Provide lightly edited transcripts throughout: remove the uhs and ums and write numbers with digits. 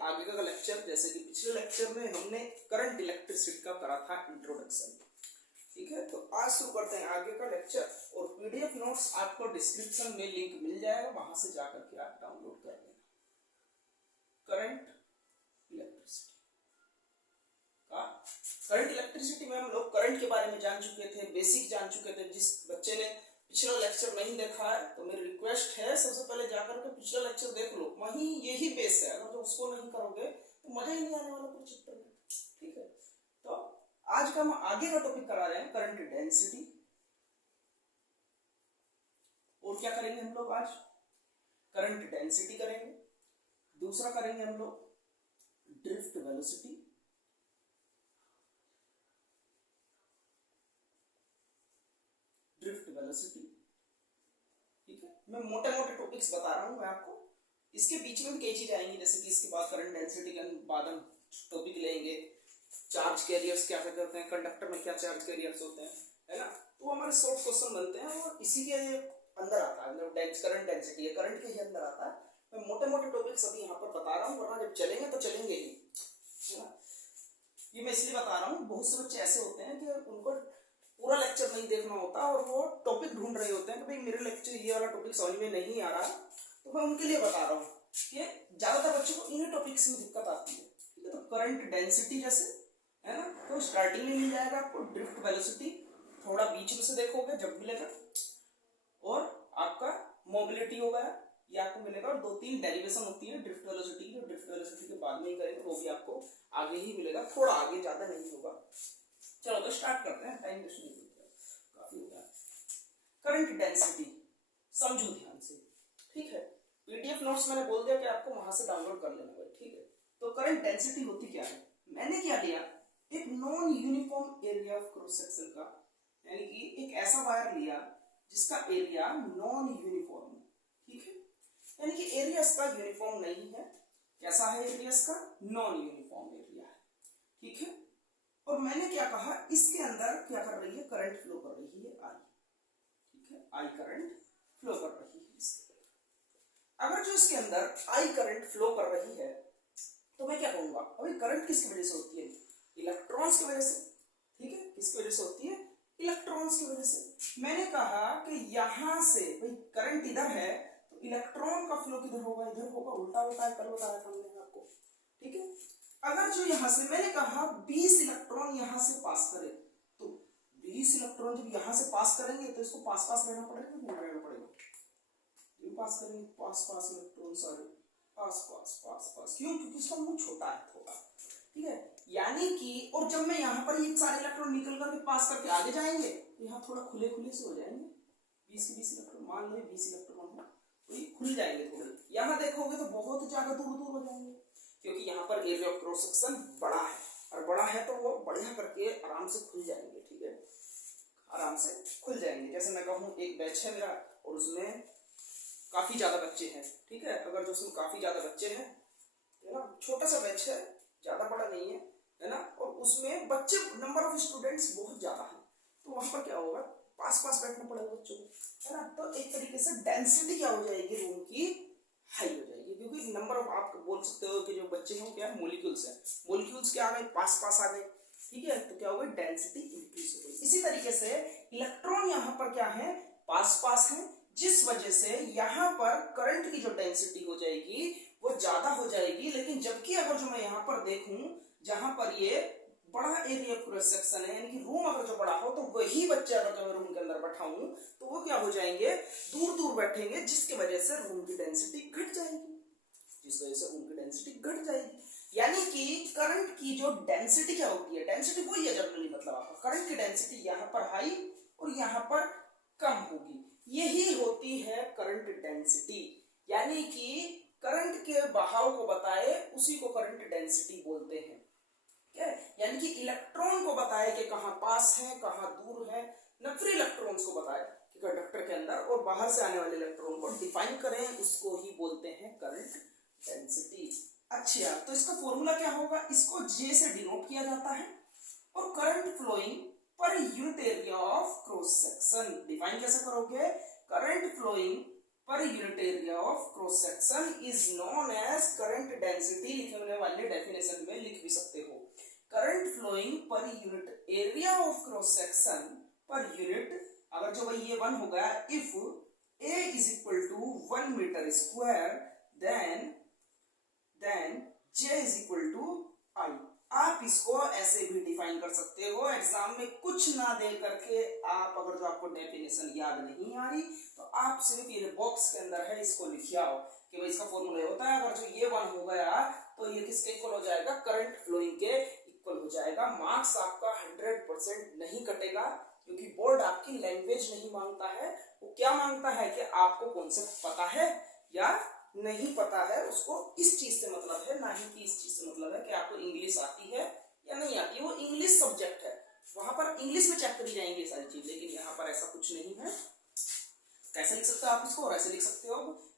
आगे का लेक्चर, जैसे कि पिछले लेक्चर में हमने करंट इलेक्ट्रिसिटी का करा था इंट्रोडक्शन। ठीक है, तो आज शुरू करते हैं आगे का लेक्चर। और पीडीएफ नोट्स आपको डिस्क्रिप्शन में लिंक मिल जाएगा, वहां से जाकर के आप डाउनलोड कर लेना। करंट इलेक्ट्रिसिटी का, करंट इलेक्ट्रिसिटी में हम लोग करंट के बारे में जान चुके थे, बेसिक जान चुके थे। जिस बच्चे ने पिछला लेक्चर नहीं देखा है तो मेरी रिक्वेस्ट है सबसे पहले जाकर के पिछला लेक्चर देख लो, वहीं यही बेस है। अगर तो उसको नहीं करोगे तो मजा ही नहीं आने वाला कुछ चैप्टर में। ठीक है, तो आज का हम आगे का टॉपिक करा रहे हैं करंट डेंसिटी। और क्या करेंगे हम लोग आज? करंट डेंसिटी करेंगे, दूसरा करेंगे हम लोग ड्रिफ्ट वेलोसिटी, ड्रिफ्ट वेलोसिटी। ठीक है, मैं मोटे मोटे टॉपिक्स बता रहा हूं मैं आपको। इसके बीच में भी कई चीजें आएंगी, जैसे कि इसके बाद करंट डेंसिटी के बाद हम टॉपिक लेंगे चार्ज कैरियर्स क्या करते हैं, कंडक्टर में क्या चार्ज कैरियर्स होते हैं, है ना। तो हमारे शॉर्ट क्वेश्चन बनते हैं और इसी के अंदर आता है, मतलब करंट डेंसिटी है, करंट के ही अंदर आता है। मैं मोटे मोटे टॉपिक्स अभी यहाँ पर बता रहा हूँ, वरना जब चलेंगे तो चलेंगे ही, है ना। ये मैं इसलिए बता रहा हूँ, बहुत से बच्चे ऐसे होते हैं कि उनको पूरा लेक्चर नहीं देखना होता और वो टॉपिक ढूंढ रहे होते हैं कि भाई मेरे लेक्चर ये वाला टॉपिक समझ में नहीं आ रहा, तो मैं उनके लिए बता रहा हूँ कि ज्यादातर बच्चों को इन्हीं टॉपिक्स में दिक्कत आती है। ठीक है, तो करंट डेंसिटी जैसे, है ना, तो स्टार्टिंग में मिल जाएगा आपको ड्रिफ्ट वेलोसिटी, थोड़ा बीच में से देखोगे जब मिलेगा, और आपका मोबिलिटी हो गया, ये आपको मिलेगा। और दो तीन डेरिवेशन होती है ड्रिफ्ट वेलोसिटी की, ड्रिफ्ट वेलोसिटी के बाद में ही करेंगे, वो भी आपको आगे ही मिलेगा, थोड़ा आगे, ज्यादा नहीं होगा। चलो तो स्टार्ट करते हैं, टाइम वेस्ट नहीं करते, काफी हो गया। करंट डेंसिटी समझो ध्यान से, ठीक है। पीडीएफ नोट्स मैंने बोल दिया कि आपको वहां से डाउनलोड कर लेना भाई, ठीक है। तो करंट डेंसिटी होती क्या है? मैंने क्या लिया, एक non uniform area of cross section का, यानी कि एक ऐसा वायर लिया जिसका एरिया नॉन यूनिफॉर्म है। ठीक है, यानी कि एरिया इसका यूनिफॉर्म नहीं है। कैसा है एरिया इसका? नॉन यूनिफॉर्म एरिया है। ठीक है, और मैंने क्या कहा, इसके अंदर क्या कर रही है, करंट फ्लो कर रही है, आई। ठीक है, आई करंट फ्लो कर रही है इसके अंदर। अगर जो इसके अंदर आई करंट फ्लो कर रही है तो मैं क्या कहूंगा, अभी करंट किसकी वजह से होती है? इलेक्ट्रॉन्स की वजह से। ठीक है, किसकी वजह से होती है? इलेक्ट्रॉन्स की वजह से। मैंने कहा कि यहां से भाई करंट इधर है तो इलेक्ट्रॉन का फ्लो किधर होगा? इधर होगा, उल्टा होता है, कल बताया था हमने आपको। ठीक है, अगर जो यहां से मैंने कहा 20 इलेक्ट्रॉन यहां से पास करे, तो 20 इलेक्ट्रॉन जब यहां से पास करेंगे तो इसको पास पास रहना पड़ेगा, दूर रहना पड़ेगा। ये पास करेंगे, पास पास इलेक्ट्रॉन सारे पास पास पास पास, क्यों? क्योंकि इसका मुंह छोटा है थोड़ा। ठीक है, यानी कि, और जब मैं यहाँ पर ये सारे इलेक्ट्रॉन निकल करके पास करके आगे जाएंगे तो यहाँ थोड़ा खुले खुले से हो जाएंगे। 20 के 20 इलेक्ट्रॉन, मान लो 20 इलेक्ट्रॉन हो तो ये खुल जाएंगे थोड़े। यहाँ देखोगे तो बहुत ज्यादा दूर दूर हो जाएंगे, क्योंकि यहाँ पर एरिया ऑफ क्रॉस सेक्शन बड़ा है, और बड़ा है तो वो बढ़िया करके आराम से खुल जाएंगे। ठीक है, आराम से खुल जाएंगे। जैसे मैं कहूँ एक बैच है मेरा और उसमें काफी ज्यादा बच्चे हैं। ठीक है, अगर जो उसमें काफी ज्यादा बच्चे हैं, है ना, छोटा सा बैच है, ज्यादा बड़ा नहीं है ना, और उसमें बच्चे नंबर ऑफ स्टूडेंट्स बहुत ज्यादा है, तो वहां पर क्या होगा, पास पास बैठना पड़ेगा बच्चों को, है ना। तो एक तरीके से डेंसिटी क्या हो जाएगी, रूम की हाई हो जाएगी, क्योंकि नंबर ऑफ, आप बोल सकते हो कि जो बच्चे हैं क्या है, मोलिक्यूल्स है, मोलिक्यूल्स क्या आ गए, पास पास आ गए। ठीक है, तो क्या होगा, डेंसिटी इंक्रीज हो गई। इसी तरीके से इलेक्ट्रॉन यहाँ पर क्या है, पास पास है, जिस वजह से यहाँ पर करंट की जो डेंसिटी हो जाएगी वो ज्यादा हो जाएगी। लेकिन जबकि अगर जो मैं यहाँ पर देखूं, जहां पर ये बड़ा एरिया ऑफ क्रॉस सेक्शन है, यानी कि रूम अगर जो बड़ा हो, तो वही बच्चे अगर जो मैं रूम के अंदर बैठाऊं तो वो क्या हो जाएंगे, दूर दूर बैठेंगे, जिसकी वजह से रूम की डेंसिटी घट जाएगी, जिस वजह से रूम की डेंसिटी घट जाएगी। यानी कि करंट की जो डेंसिटी क्या होती है, डेंसिटी वही है जनरली, मतलब आपका करंट की डेंसिटी यहाँ पर हाई और यहाँ पर कम होगी, यही होती है करंट डेंसिटी। यानी कि करंट के बहाव को बताए उसी को करंट डेंसिटी बोलते हैं। यानी कि इलेक्ट्रॉन को बताए कि कहां पास है कहां दूर है, न फ्री इलेक्ट्रॉन्स को बताए कि कंडक्टर के अंदर, और बाहर से आने वाले इलेक्ट्रॉन को डिफाइन करें, उसको ही बोलते हैं करंट डेंसिटी। अच्छा, तो इसका फॉर्मूला क्या होगा, इसको जे से डिनोट किया जाता है, और current flowing per unit area of cross section define कैसे करोगे, current flowing per unit area of cross section is known as current density. लिखने वाले डेफिनेशन में लिख भी सकते हो, current flowing per unit area of cross section per unit. अगर जो भाई ये 1 हो गया, if A is equal to 1 metre square then J is equal to I। आप इसको ऐसे भी डिफाइन कर सकते हो एग्जाम में कुछ ना दे करके। आप अगर जो आपको डेफिनेशन याद नहीं आ रही तो आप सिर्फ ये बॉक्स के अंदर है इसको लिख आओ कि भाई इसका फॉर्मूला होता है। अगर जो ये 1 हो गया तो ये किसके इक्वल हो जाएगा, करंट फ्लोइंग के इक्वल हो जाएगा। मार्क्स आपका 100% नहीं कटेगा क्योंकि बोर्ड आपकी लैंग्वेज नहीं मांगता है, वो क्या मांगता है कि आपको कॉन्सेप्ट पता है या नहीं पता है। उसको इस चीज से मतलब है, ना ही कि इस चीज से मतलब है कि आपको इंग्लिश आती है या नहीं आती है। वो इंग्लिश सब्जेक्ट है, वहां पर इंग्लिश में चेक करी जाएंगी सारी चीज, लेकिन यहाँ पर ऐसा कुछ नहीं है। कैसे लिख सकते हो आप इसको, और ऐसे लिख सकते हो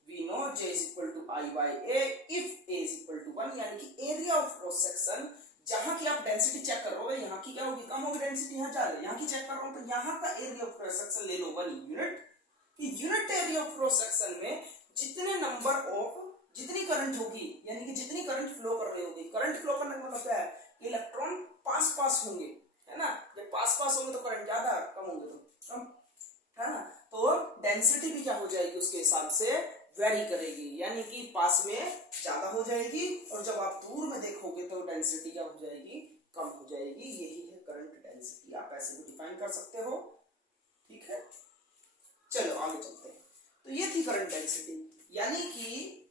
we know J is equal to I by A if A is equal to 1, यानी कि एरिया ऑफ क्रॉस सेक्शन जहां की आप डेंसिटी चेक कर रहे हो, यहाँ की क्या होगी, कम होगी डेंसिटी, यहाँ ज्यादा, यहाँ की चेक कर रहा हूं तो यहाँ का एरिया ऑफ क्रॉस सेक्शन ले लो 1 unit. Unit area of cross section में जितने नंबर ऑफ जितनी करंट होगी, यानी कि जितनी करंट फ्लो कर रही होगी, करंट फ्लो करने का मतलब क्या है, इलेक्ट्रॉन पास होंगे, है ना। जब पास होंगे तो करंट ज्यादा, कम होंगे तो कम, है ना। तो डेंसिटी भी क्या हो जाएगी उसके हिसाब से वेरी करेगी, यानी कि पास में ज्यादा हो जाएगी और जब आप दूर में देखोगे तो डेंसिटी क्या हो जाएगी, कम हो जाएगी। यही है करंट डेंसिटी, आप ऐसे भी डिफाइन कर सकते हो, ठीक है। चलो आगे चलते हैं। तो ये थी करंट डेंसिटी, यानी कि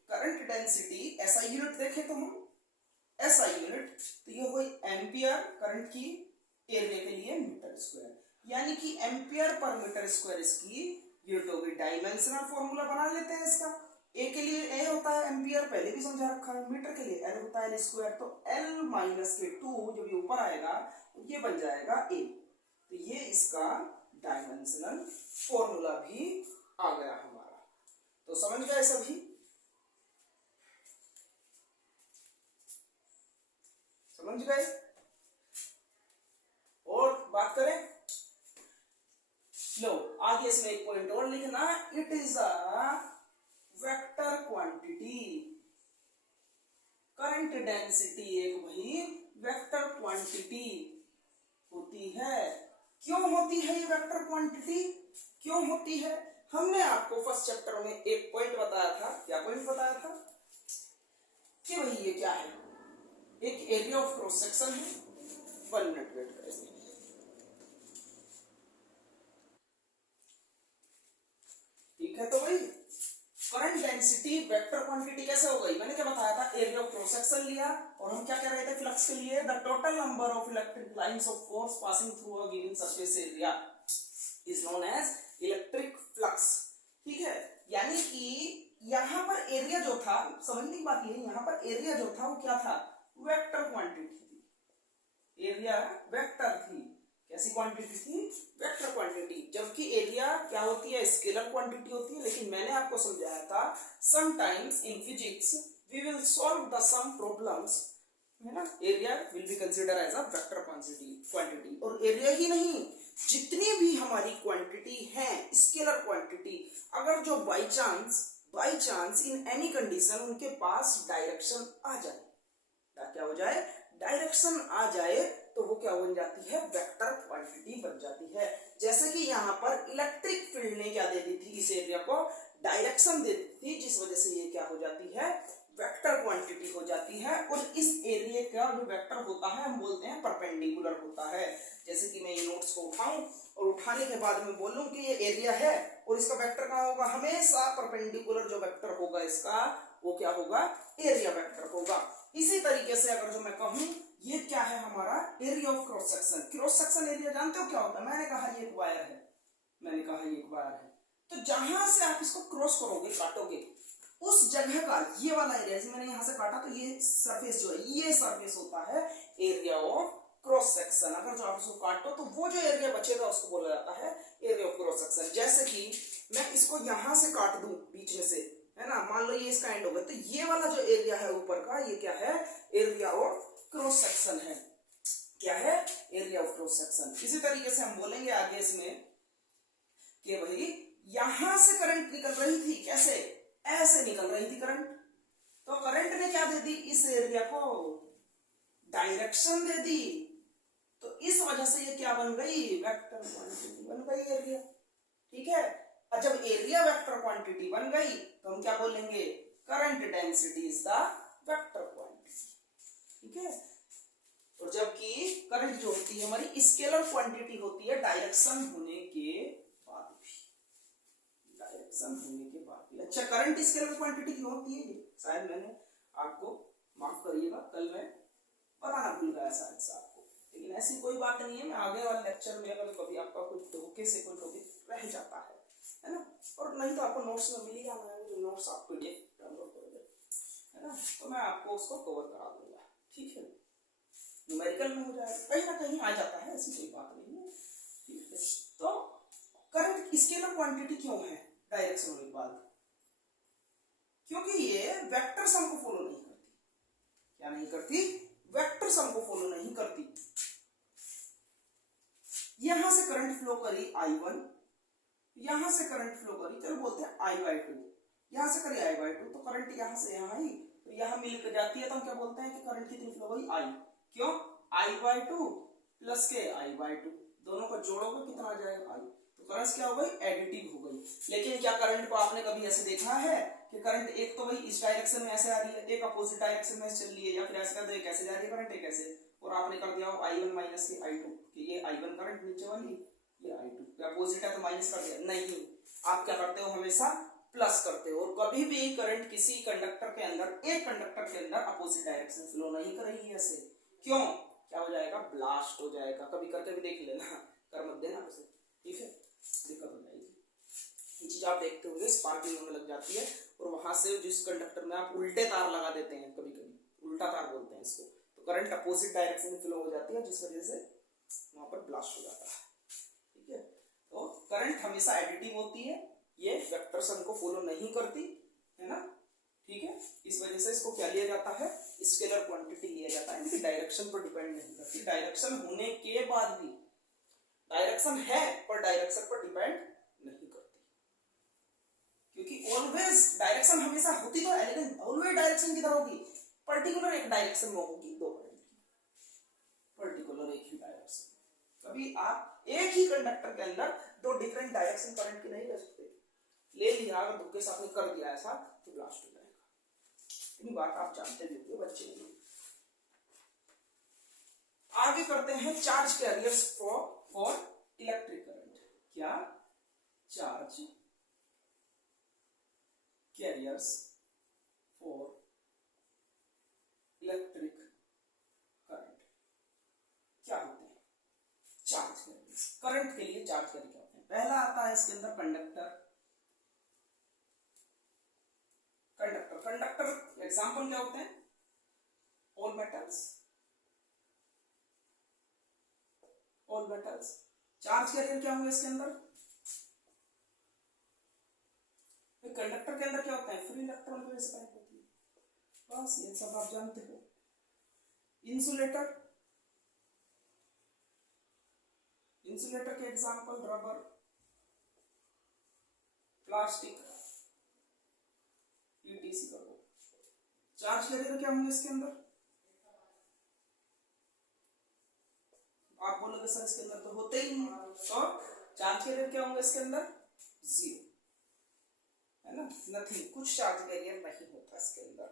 करंट डेंसिटी ऐसा यूनिट देखें तो हम ऐसा यूनिट, तो ये हुई एम्पियर करंट की एरिया के लिए मीटर स्क्वायर, यानी कि एम्पियर पर मीटर स्क्वायर इसकी यूनिट होगी। डायमेंशनल फॉर्मूला बना लेते हैं इसका। ए के लिए ए होता है एम्पियर, पहले भी समझा रखा है। मीटर के लिए एल होता है एल स्क्वायर, तो एल माइनस के 2 जब ये ऊपर आएगा तो ये बन जाएगा ए। तो ये इसका डायमेंशनल फॉर्मूला भी आ गया हमारा। तो समझ गए सभी, समझ गए। और बात करें, लो आगे इसमें एक पॉइंट और लिखना, it is a vector quantity. Current density एक भाई वेक्टर क्वांटिटी होती है। क्यों होती है ये वेक्टर क्वांटिटी, क्यों होती है? हमने आपको फर्स्ट चैप्टर में एक पॉइंट बताया था। क्या पॉइंट बताया था कि भाई ये क्या है, एक एरिया ऑफ क्रॉस सेक्शन है। 1 मिनट वेट करें। ठीक है, तो भाई करंट डेंसिटी वेक्टर क्वांटिटी कैसे हो गई? मैंने क्या बताया था, एरिया ऑफ क्रॉस सेक्शन लिया और हम क्या कह रहे थे फ्लक्स के लिए, the total number of electric lines of force passing through a given surface area is known as electric flux. ठीक है, यानी कि यहां पर एरिया जो था, समझने की बात ये, यहां पर एरिया जो था वो क्या था, वेक्टर क्वांटिटी थी। एरिया वेक्टर थी, कैसी क्वांटिटी थी, वेक्टर क्वांटिटी। जबकि एरिया क्या होती है, स्केलर क्वांटिटी होती है। लेकिन मैंने आपको समझाया था sometimes in physics we will solve the some problems, है ना, area will be consider as a vector quantity. और एरिया ही नहीं, जितनी भी हमारी क्वांटिटी है स्केलर क्वांटिटी, अगर जो by chance in any condition उनके पास डायरेक्शन आ जाए, क्या हो जाए, डायरेक्शन आ जाए, तो वो क्या बन जाती है, वेक्टर क्वांटिटी बन जाती है। जैसे कि यहाँ पर इलेक्ट्रिक फील्ड ने क्या दे दी थी, इस एरिया को डायरेक्शन दे दी थी, जिस वजह से ये क्या हो जाती है, वेक्टर क्वांटिटी हो जाती है। और इस एरिया का जो वेक्टर होता है हम बोलते हैं परपेंडिकुलर होता है। जैसे कि मैं ये नोट्स को उठाऊं और उठाने के बाद में बोलूं कि ये एरिया है और इसका वेक्टर क्या होगा, हमेशा परपेंडिकुलर जो वेक्टर होगा इसका, वो क्या होगा, एरिया वेक्टर होगा। इसी तरीके से अगर जो मैं कहूं ये क्या है हमारा, area of cross section. Cross section area जानते हो क्या होता है? मैंने कहा ये एक वायर है, तो जहां से आप इसको क्रॉस करोगे, काटोगे, उस जगह का ये वाला एरिया, मैंने यहां से काटा तो ये सरफेस जो है, ये सरफेस होता है एरिया ऑफ क्रॉस सेक्शन। अगर जो आप इसको काटो तो वो जो एरिया बचेगा उसको बोला जाता है एरिया ऑफ क्रॉस सेक्शन। जैसे कि मैं इसको यहां से काट दूं बीच में से, है ना, मान लो ये इसका एंड होगा, तो ये वाला जो एरिया है ऊपर का, ये क्या है, एरिया ऑफ क्रॉस सेक्शन है। क्या है, एरिया ऑफ क्रॉस सेक्शन। इसी तरीके से हम बोलेंगे आगे इसमें कि भाई यहां से करंट करंट निकल रही थी, कैसे, ऐसे निकल रही थी करंट। तो करंट ने क्या दे दी, इस एरिया को डायरेक्शन दे दी, तो इस वजह से ये क्या बन गई, वेक्टर क्वांटिटी बन गई एरिया। ठीक है, और जब एरिया वेक्टर क्वांटिटी बन गई तो हम क्या बोलेंगे, current density is the vector quantity. ठीक है, और जबकि करंट जो होती है हमारी स्केलर क्वांटिटी होती है डायरेक्शन होने के बाद भी, डायरेक्शन होने के बाद भी। अच्छा, करंट स्केलर क्वांटिटी क्यों होती है, शायद मैंने आपको, माफ करिएगा, कल मैं बताना भूल गया शायद से आपको, लेकिन ऐसी कोई बात नहीं है। मैं आगे वाले लेक्चर में अगर कभी आपका कोई धोखे से कोई टॉपिक रह जाता है ना, और नहीं तो आपको नोट्स में मिल ही जाना है, जो नोट्स आप पीडीएफ डाउनलोड करोगे, है ना, तो मैं आपको उसको कवर करा दूंगा। ठीक है, न्यूमेरिकल में हो जाएगा, कहीं ना कहीं आ जाता है, ऐसी कोई बात नहीं है। ठीक है, तो करंट स्केलर क्वांटिटी क्यों है डायरेक्शन होने के बाद, क्योंकि ये वेक्टर सम को फॉलो नहीं करती। क्या नहीं करती, वेक्टर सम को फॉलो नहीं करती। यहां से करंट फ्लो करी I1, यहां से करंट फ्लो करी, चलो बोलते हैं I/2, यहां से करी I/2, तो करंट यहां से यहां आई, तो यहां मिलकर जाती है, तो हम क्या बोलते हैं कि करंट कितनी फ्लो करी, I। क्यों, I/2 प्लस के I/2, दोनों को जोड़ोगे कितना आ जाएगा, I। तो करंट क्या हो गई, एडिटिव हो गई। लेकिन क्या करंट को आपने कभी ऐसे देखा है कि करंट एक तो भाई इस डायरेक्शन में ऐसे आ रही है, एक अपोजिट डायरेक्शन में चल रही है, या फिर ऐसे कर दो, कैसे जा रही है करंट, एक ऐसे, और आपने कर दिया I1 माइनस के I2, कि ये I1 करंट नीचे वाली, ये I2 अपोजिट है तो माइनस कर दिया, नहीं, आप क्या करते हो, हमेशा प्लस करते हो। और कभी भी करंट किसी कंडक्टर के अंदर, एक कंडक्टर के अंदर अपोजिट डायरेक्शन फ्लो नहीं करेगी ऐसे, क्यों, क्या हो जाएगा, ब्लास्ट हो जाएगा। कभी करके भी देख लेना, कर मत देना उसे, ठीक है, दिक्कत हो जाएगी। ये चीज आप देखते होंगे, स्पार्किंग होने लग जाती है, और वहां से जिस कंडक्टर में आप उल्टे तार लगा देते हैं, कभी कभी उल्टा तार बोलते हैं इसको, तो करंट अपोजिट डायरेक्शन में फ्लो हो जाती है, जिस वजह से वहां पर ब्लास्ट हो जाता है। ठीक है, तो करंट हमेशा एडिटिव होती है, ये वेक्टर सम को फॉलो नहीं करती है ना। ठीक है, इस वजह से इसको क्या लिया जाता है, स्केलर क्वांटिटी लिया जाता है, इनकी डायरेक्शन पर डिपेंड नहीं करती। डायरेक्शन होने के बाद भी, डायरेक्शन है पर डायरेक्शन पर डिपेंड नहीं करती, क्योंकि ऑलवेज डायरेक्शन हमेशा होती तो है, लेकिन ऑलवेज डायरेक्शन किधर होगी, पर्टिकुलर एक डायरेक्शन में होगी, दो पर्टिकुलर एक ही डायरेक्शन। कभी आप एक ही कंडक्टर के अंदर दो डिफरेंट डायरेक्शन करंट की नहीं ले सकते। ले लिया, अगर धोखे से आपने कर दिया ऐसा, तो ब्लास्ट हो जाएगा। इतनी बात आप जानते भी होंगे बच्चे नहीं। आगे करते हैं charge carriers for electric current. क्या, charge carriers for electric current क्या होते हैं, चार्ज कैरियर्स। करंट के लिए चार्ज कैरियर क्या होते हैं, पहला आता है इसके अंदर कंडक्टर। कंडक्टर एग्जांपल क्या होते हैं, all metals, all metals. Charge carrier क्या होंगे इसके अंदर, कंडक्टर के अंदर क्या होता है, फ्री इलेक्ट्रॉन की वजह से कनेक्ट होती है, बस ये सब आप जानते हो। इंसुलेटर, इंसुलेटर के एग्जांपल रबर, प्लास्टिक, पीटीसी कर दो। चार्ज कैरियर क्या होंगे इसके अंदर, आप बोलोगे सर इसके अंदर तो होते ही नहीं, तो चार्ज कैरियर क्या होंगे इसके अंदर, जीरो, है ना, नथिंग, कुछ चार्ज कैरियर नहीं होता इसके अंदर।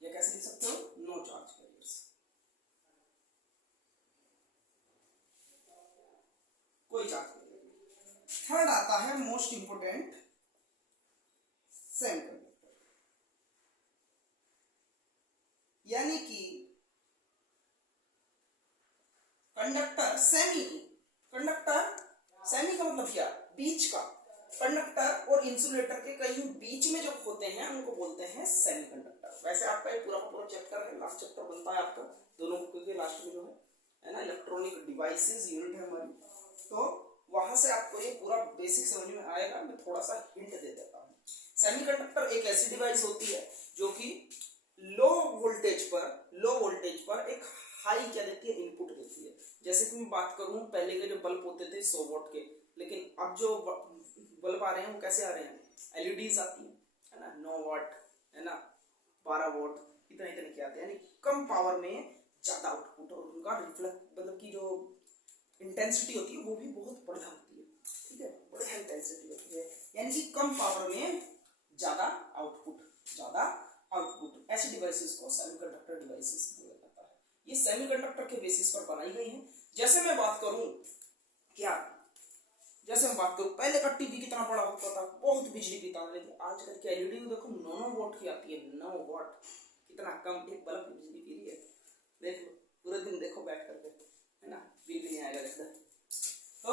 ये कैसे लिख सकते हो, नो चार्ज कैरियर्स, कोई चार्ज कैरियर नहीं। थर्ड आता है मोस्ट इंपोर्टेंट, सेमीकंडक्टर, यानी कि कंडक्टर सेमी, कंडक्टर सेमी का मतलब क्या, बीच का, कंडक्टर और इंसुलेटर के कहीं बीच में जो होते हैं उनको बोलते हैं सेमीकंडक्टर। वैसे आपका ये पूरा का पूरा चैप्टर है, लास्ट चैप्टर बनता है आपका दोनों बुक के लास्ट में जो है ना, इलेक्ट्रॉनिक डिवाइसेस यूनिट है हमारी, तो वहां से आपको ये पूरा बेसिक समझ में आएगा। मैं थोड़ा सा हिंट दे देता हूँ। सेमीकंडक्टर एक ऐसी डिवाइस होती है जो कि लो वोल्टेज पर एक हाई क्या देती है, इनपुट देती है। जैसे कि मैं बात करूं, पहले के जो बल्ब होते थे 100 वोल्ट के, लेकिन अब जो बल्ब आ रहे हैं वो कैसे आ रहे हैं, एलईडीज आती है ना, 9 वाट है ना, 12 वोल्ट, इतने इतने के आते हैं, यानी कम पावर में ज्यादा आउटपुट, और उनका रिफ्लेक्ट मतलब की जो इंटेंसिटी होती है वो भी बहुत बढ़िया होती है, ठीक है, बढ़िया इंटेंसिटी होती है, यानी कि कम पावर में ज्यादा आउटपुट, ज्यादा आउटपुट। ऐसे डिवाइसेस को सेमीकंडक्टर डिवाइसेस बोला जाता है। ये सेमीकंडक्टर के बेसिस पर बनाई गई हैं। जैसे मैं बात करूं क्या, जैसे मैं बात करूं पहले का टीवी कितना बड़ा होता था, बहुत बिजली पीता था, लेकिन आजकल की एलईडी देखो 9 वोल्ट की आती है, 9 वोट, कितना कम एक बल्ब की बिजली पी रही है, देख लो पूरे दिन देखो बैठ करके, है ना, बिल भी नहीं आएगा देखना। तो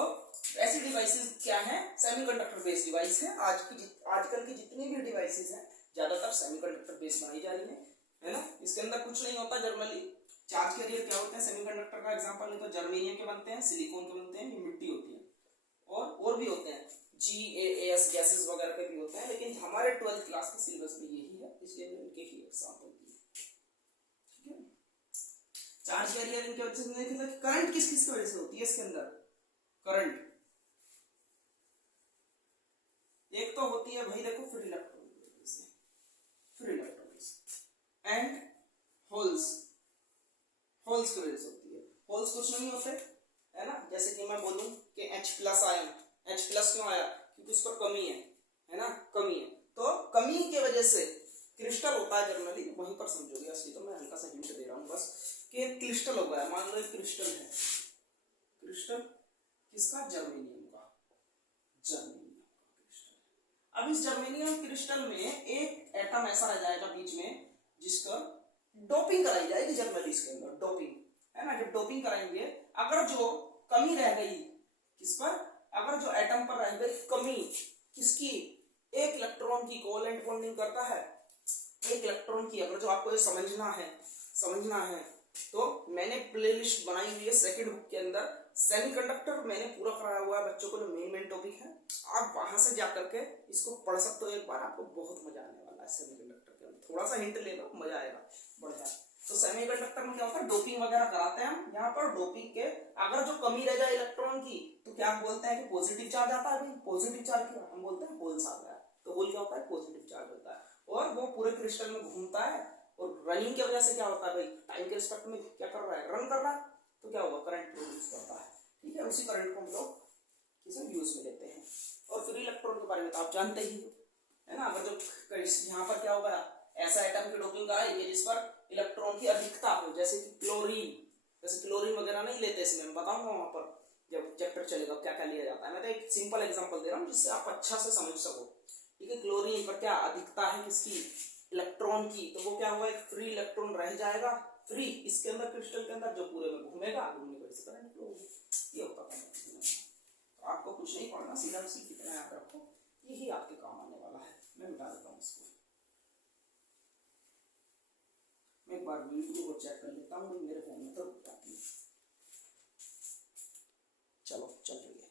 ऐसी डिवाइसेस क्या है, सेमीकंडक्टर बेस्ड डिवाइस है। आजकल की जितनी भी डिवाइसेस हैं ज्यादातर सेमीकंडक्टर बेस्ड बनाई जा रही है ना। इसके अंदर कुछ नहीं होता जनरली, चार्ज कैरियर क्या होते हैं, सेमीकंडक्टर का एग्जांपल नहीं तो जर्मेनियम के बनते हैं, सिलिकॉन के बनते हैं, ये मिट्टी होती है, और भी होते हैं, GaAs गैसेस वगैरह के भी होते हैं, लेकिन हमारे 12th क्लास के सिलेबस में यही है, इसलिए इनके ही एग्जांपल दिए, ठीक है। चार्ज कैरियर इनके वजह से देखिए, करंट किस किस की वजह से होती है इसके अंदर, करंट एक तो होती है भाई देखो फ्री इलेक्ट्रॉन की वजह से, free electrons and holes, holes की वजह से होती है। होल्स कुछ नहीं होते है ना, जैसे कि मैं बोलूं कि H+ आयन, H+ क्यों आया, क्योंकि उस पर कमी है ना, कमी है, तो कमी की वजह से क्रिस्टल होता है जनरली, वहीं पर समझोगे, असली तो मैं हल्का सा हिंट दे रहा हूं बस, कि क्रिस्टल हो गया, मान लो एक क्रिस्टल है, क्रिस्टल किसका, जर्मेनियम का, जर्मेनियम का क्रिस्टल। अब इस जर्मेनियम क्रिस्टल में एक एटम ऐसा रह जाएगा बीच में जिसका डोपिंग कराई जाएगी जनरली, इसके अंदर डोपिंग है ना, जब डोपिंग कराएंगे, अगर जो कमी रह गई किस पर, अगर जो एटम पर रह गई कमी किसकी, एक इलेक्ट्रॉन की, कोवेलेंट बॉन्डिंग करता है एक इलेक्ट्रॉन की, अगर जो आपको ये समझना है तो मैंने प्लेलिस्ट बनाई हुई है सेकंड बुक के अंदर, सेमीकंडक्टर मैंने पूरा कराया हुआ है बच्चों को, जो मेन टॉपिक है, आप वहां से जा करके इसको पढ़ सकते हो एक बार, आपको बहुत मजा आने वाला है सेमीकंडक्टर के अंदर, थोड़ा सा हिंट ले लो, मजा आएगा, बढ़िया। तो सेमीकंडक्टर में क्या होता है, डोपिंग वगैरह कराते हैं हम, यहाँ पर डोपिंग के अगर जो कमी रह जाए इलेक्ट्रॉन की, तो क्या बोलते हैं कि पॉजिटिव चार्ज आता है, पॉजिटिव चार्ज क्या हम बोलते हैं, होल्स आ गया, तो होल क्या होता है, पॉजिटिव चार्ज होता है, और वो पूरे क्रिस्टल में घूमता है, और रनिंग की वजह से क्या होता है भाई, टाइम के रिस्पेक्ट में क्या कर रहा है, रन कर रहा है, तो क्या होगा, करंट प्रोड्यूस करता है, ठीक है, उसी करंट को हम लोग किसी यूज में लेते हैं। और फ्री इलेक्ट्रॉन के बारे में तो आप जानते ही हो, है ना, अगर जो यहाँ पर क्या होगा, ऐसा एटम की डोपिंग कराएंगे जिस पर इलेक्ट्रॉन की अधिकता हो, जैसे कि क्लोरीन, जैसे क्लोरीन वगैरह नहीं लेते, इसमें मैं बताऊंगा वहां पर जब चैप्टर चलेगा क्या क्या लिया जाता है, मैं तो एक सिंपल एग्जांपल दे रहा हूँ जिससे आप अच्छा से समझ सको, ठीक है। क्लोरीन पर क्या अधिकता है किसकी, इलेक्ट्रॉन की, तो वो क्या हुआ, एक फ्री इलेक्ट्रॉन रह जाएगा, फ्री इसके अंदर क्रिस्टल के अंदर, जो पूरे में घूमेगा, घूमने की वजह से करंट फ्लो होगा, ये होता है। तो आपको कुछ नहीं पढ़ना, सीधा सीधा कितना याद रखो, यही आपके काम आने वाला है। मैं मिटा देता हूँ इसको, मैं एक बार वीडियो को चेक कर लेता हूँ, मेरे फोन में तो रुक जाती है, चलो चल रही है,